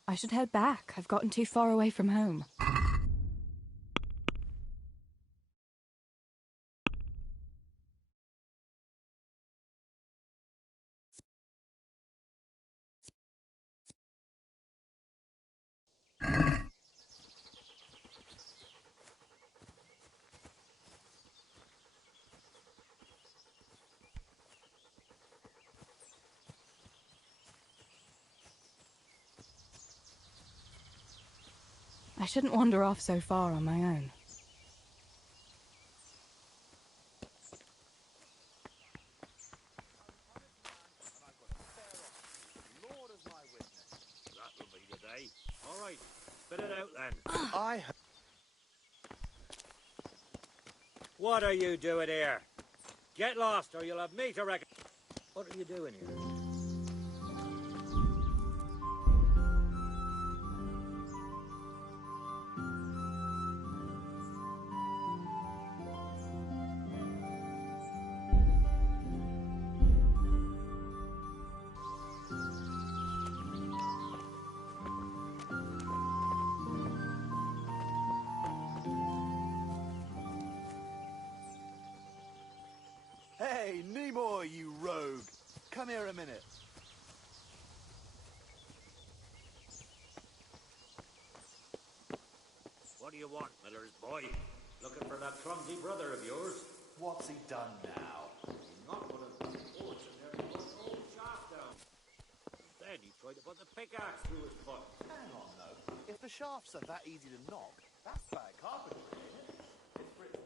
I should head back. I've gotten too far away from home. I shouldn't wander off so far on my own. right. Spit it out then. I... What are you doing here? Get lost or you'll have me to reckon. What are you doing here? Hey, Nimoy, you rogue! Come here a minute. What do you want, Miller's boy? Looking for that clumsy brother of yours? What's he done now? He knocked one of the boards and there was an old shaft down. Then he tried to put the pickaxe through his foot. Hang on, though. If the shafts are that easy to knock, that's bad carpentry, ain't it? It's British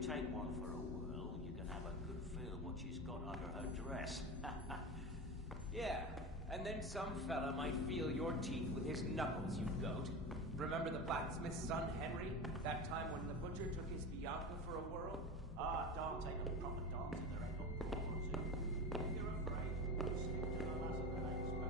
Take one for a whirl, you can have a good feel what she's got under her dress. Yeah, and then some fella might feel your teeth with his knuckles, you goat. Remember the blacksmith's son, Henry? That time when the butcher took his Bianca for a whirl? Ah, don't take a proper dance if there ain't no call to. If you're afraid, you stick to the lass of the next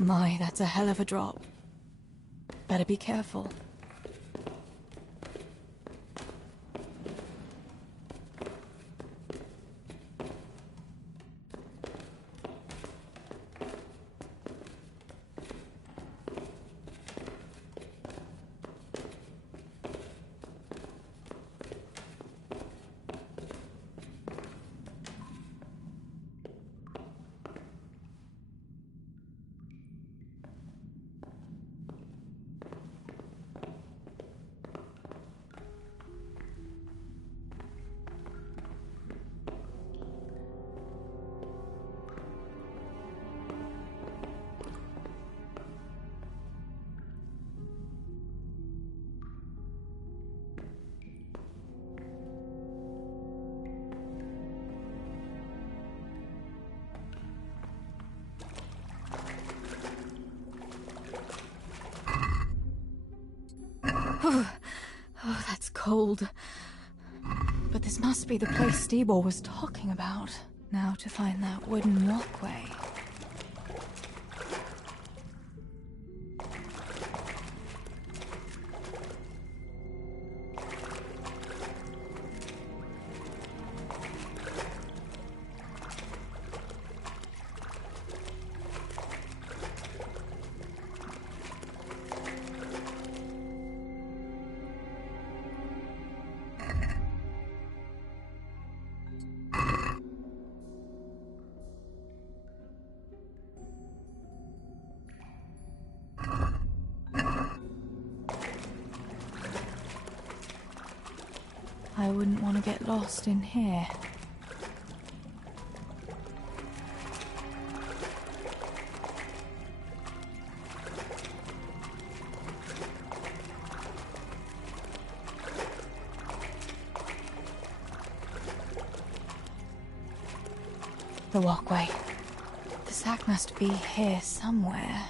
My, that's a hell of a drop. Better be careful. Oh, that's cold. But this must be the place Steebor was talking about. Now to find that wooden walkway. I wouldn't want to get lost in here. The walkway. The sack must be here somewhere.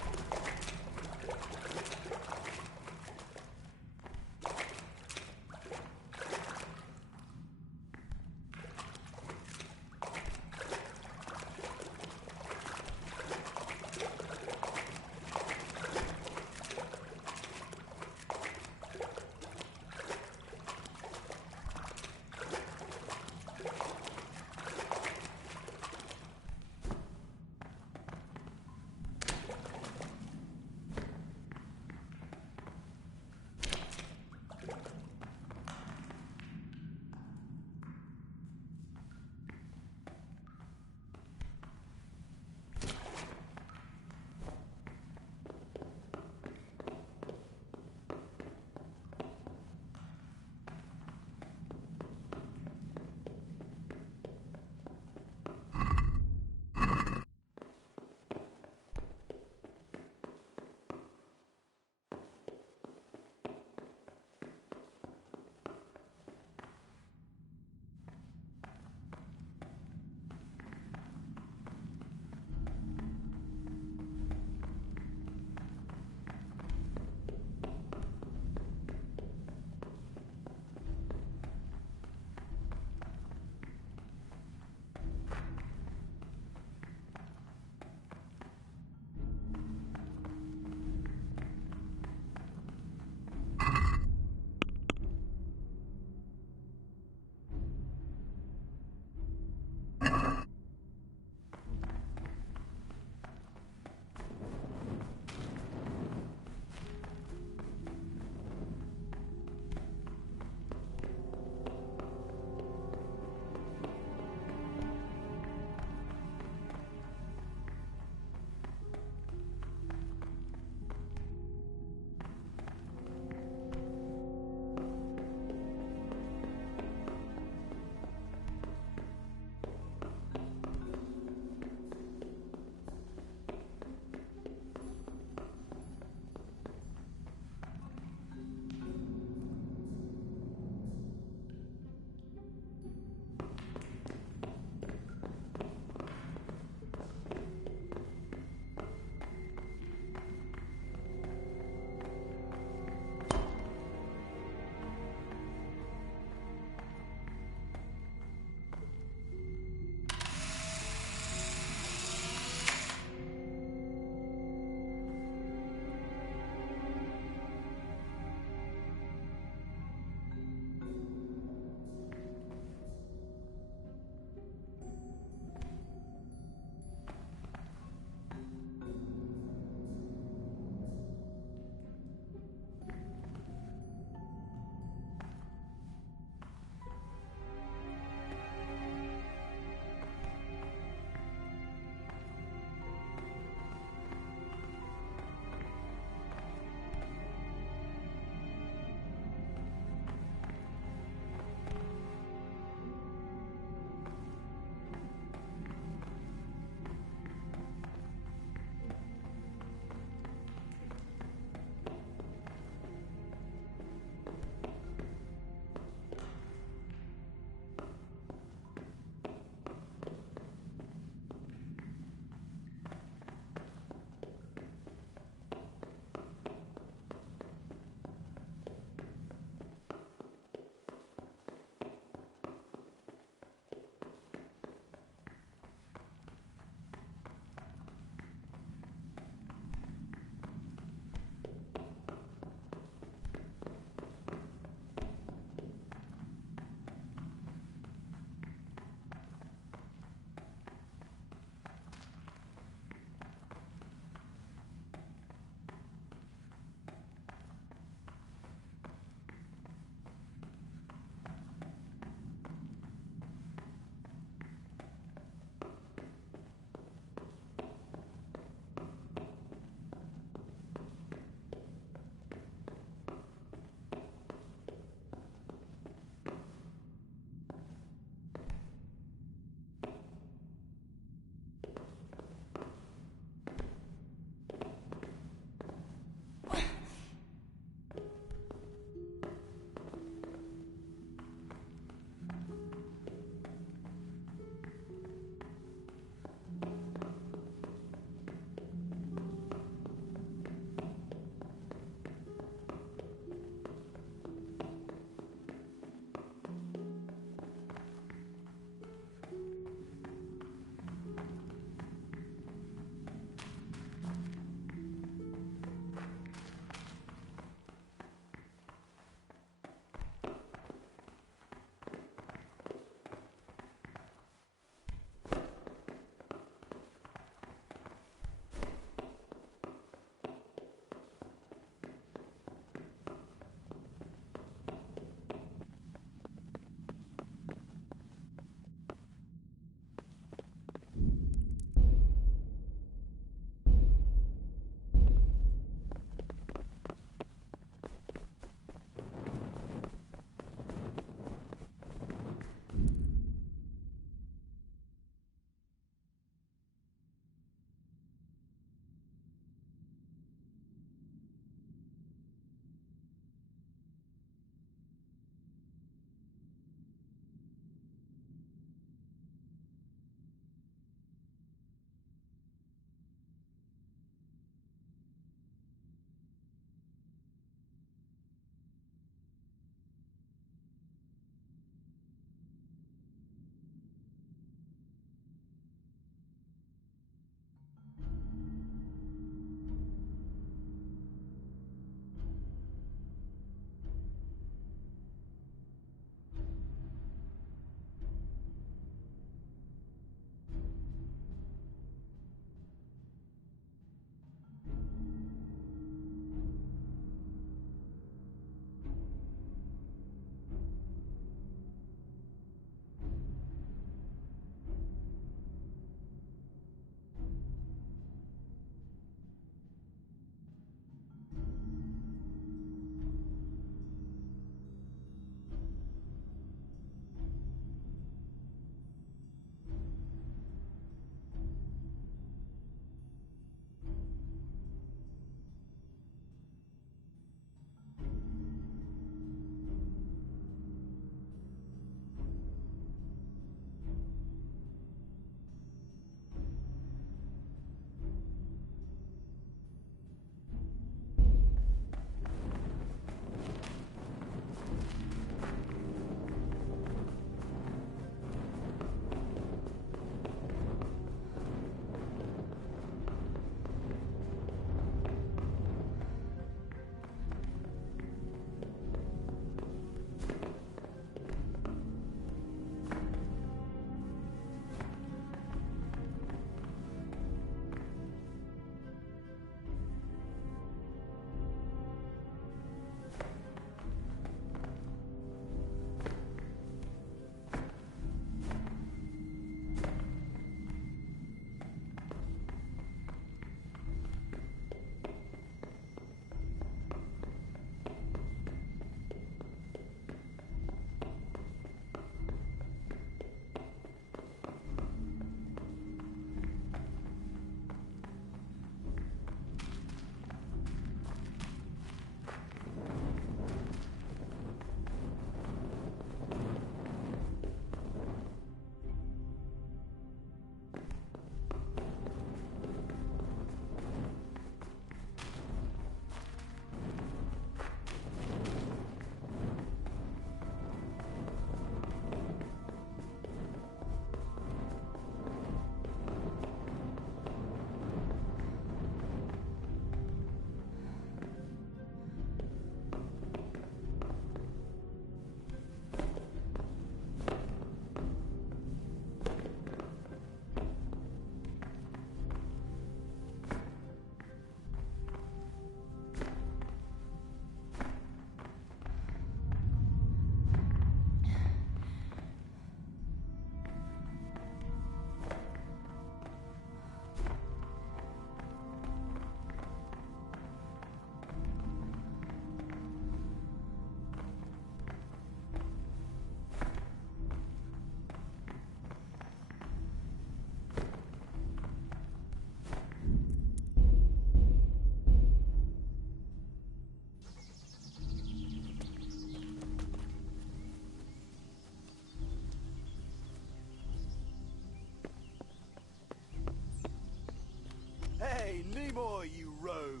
boy, you rogue.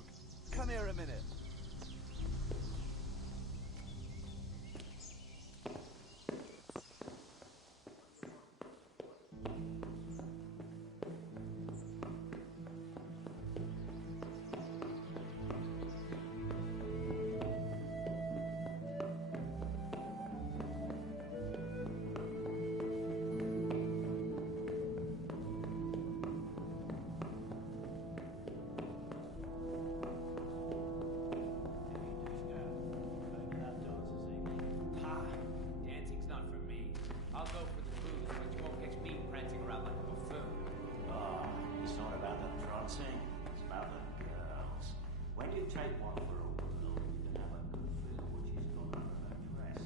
Come here a minute. Pah, dancing's not for me. I'll go for the booze, but you won't catch me prancing around like a buffoon. Ah, it's not about the prancing, it's about the girls. When you take one for a whirl, you can have a good feel what she's got under her dress.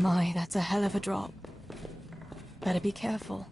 My, that's a hell of a drop. Better be careful.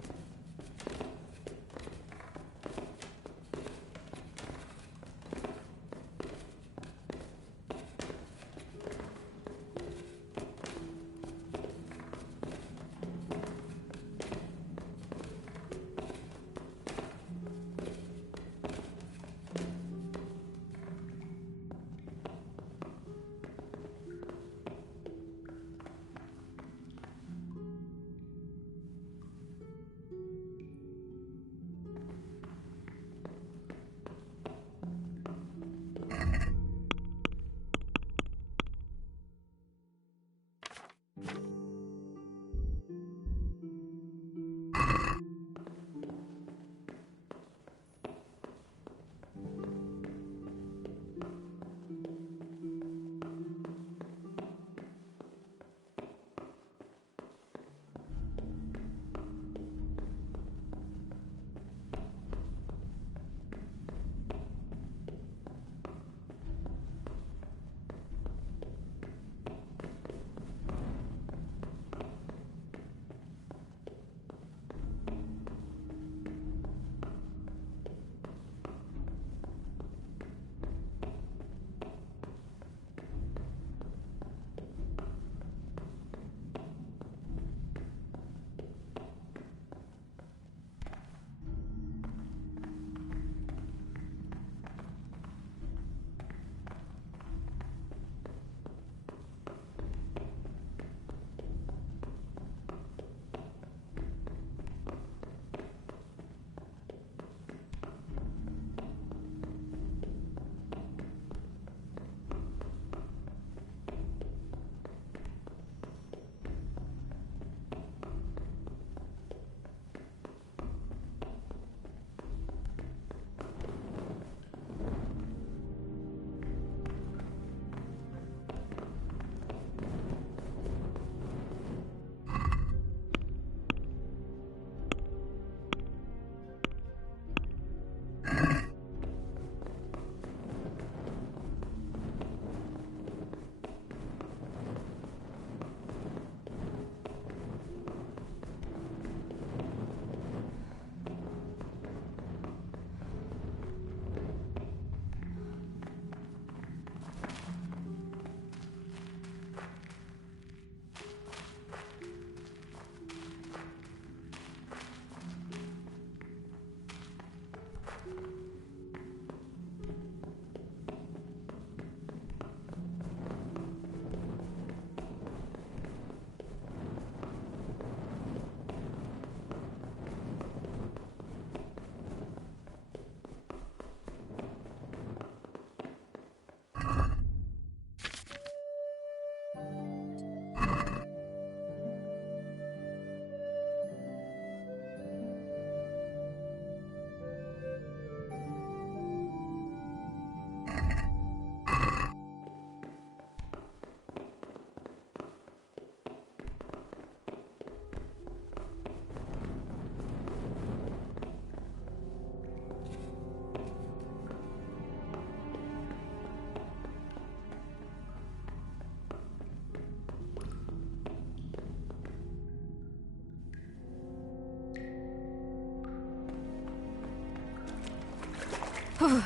Oh,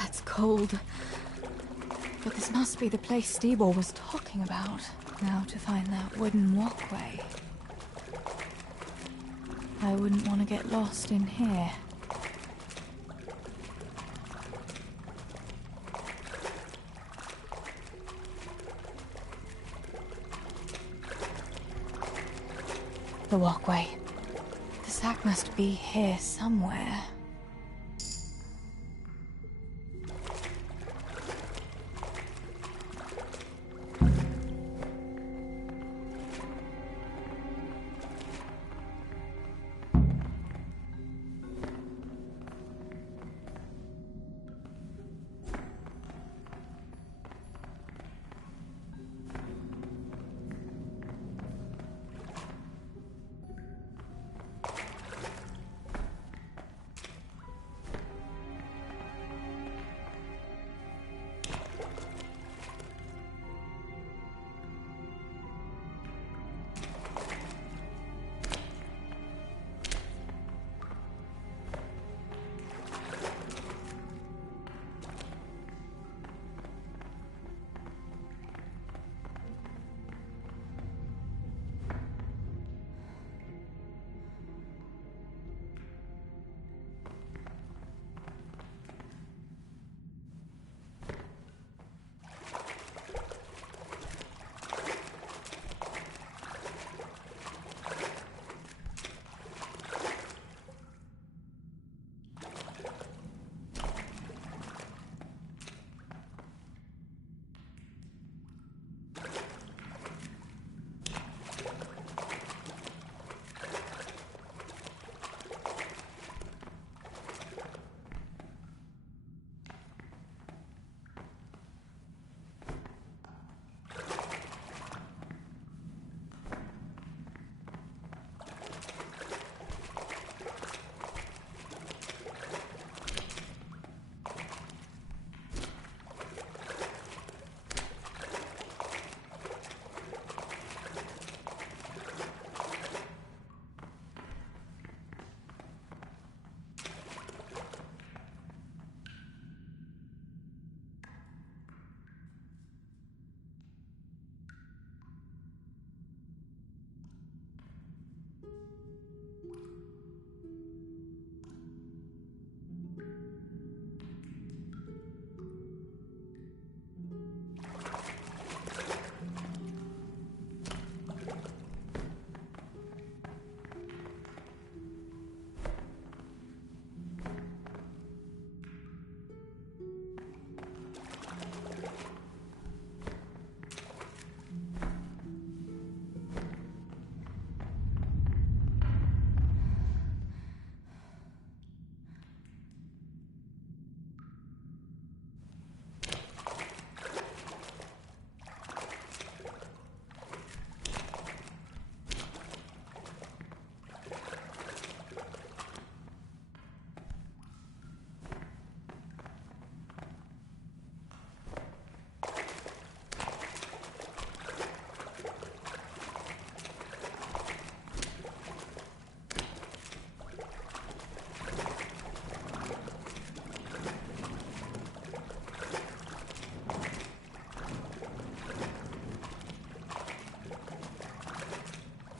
that's cold. But this must be the place Steebor was talking about. Now to find that wooden walkway. I wouldn't want to get lost in here. The walkway. The sack must be here somewhere.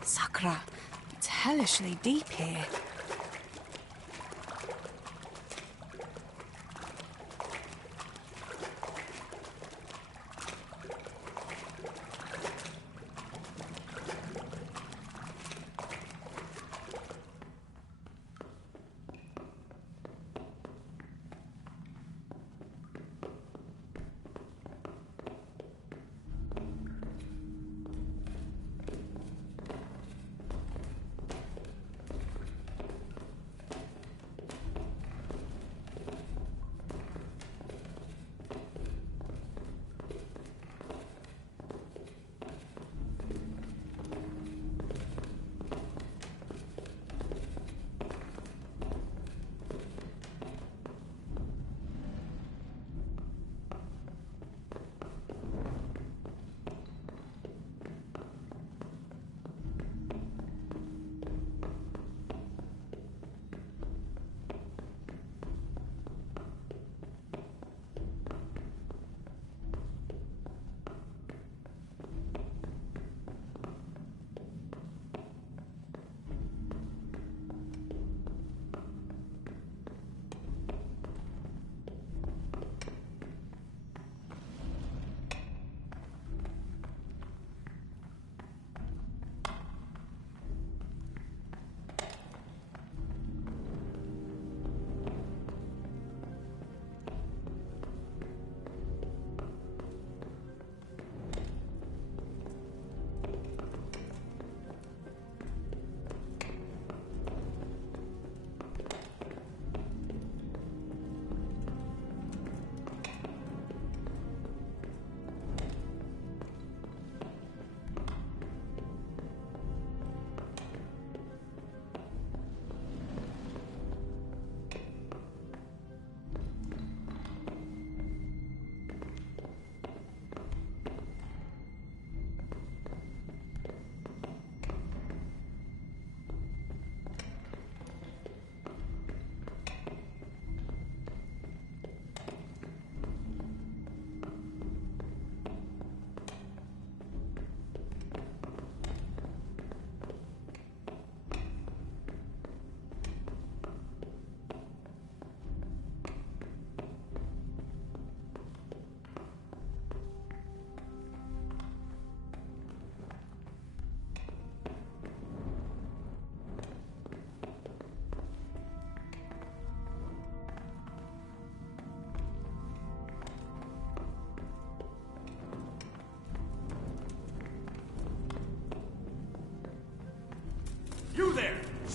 Sakura, it's hellishly deep here.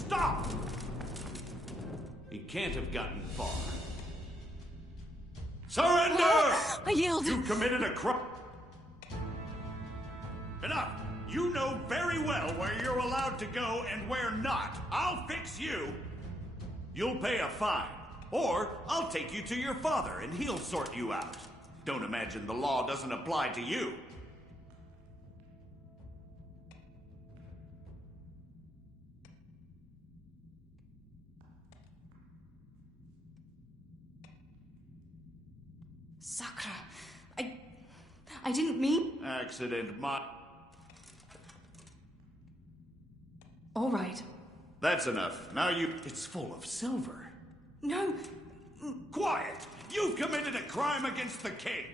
Stop! He can't have gotten far. Surrender! I yield. You've committed a crime. Enough! You know very well where you're allowed to go and where not. I'll fix you. You'll pay a fine. Or I'll take you to your father and he'll sort you out. Don't imagine the law doesn't apply to you. Sakura, I didn't mean... Accident, All right. That's enough. Now It's full of silver. No. Quiet! You've committed a crime against the king!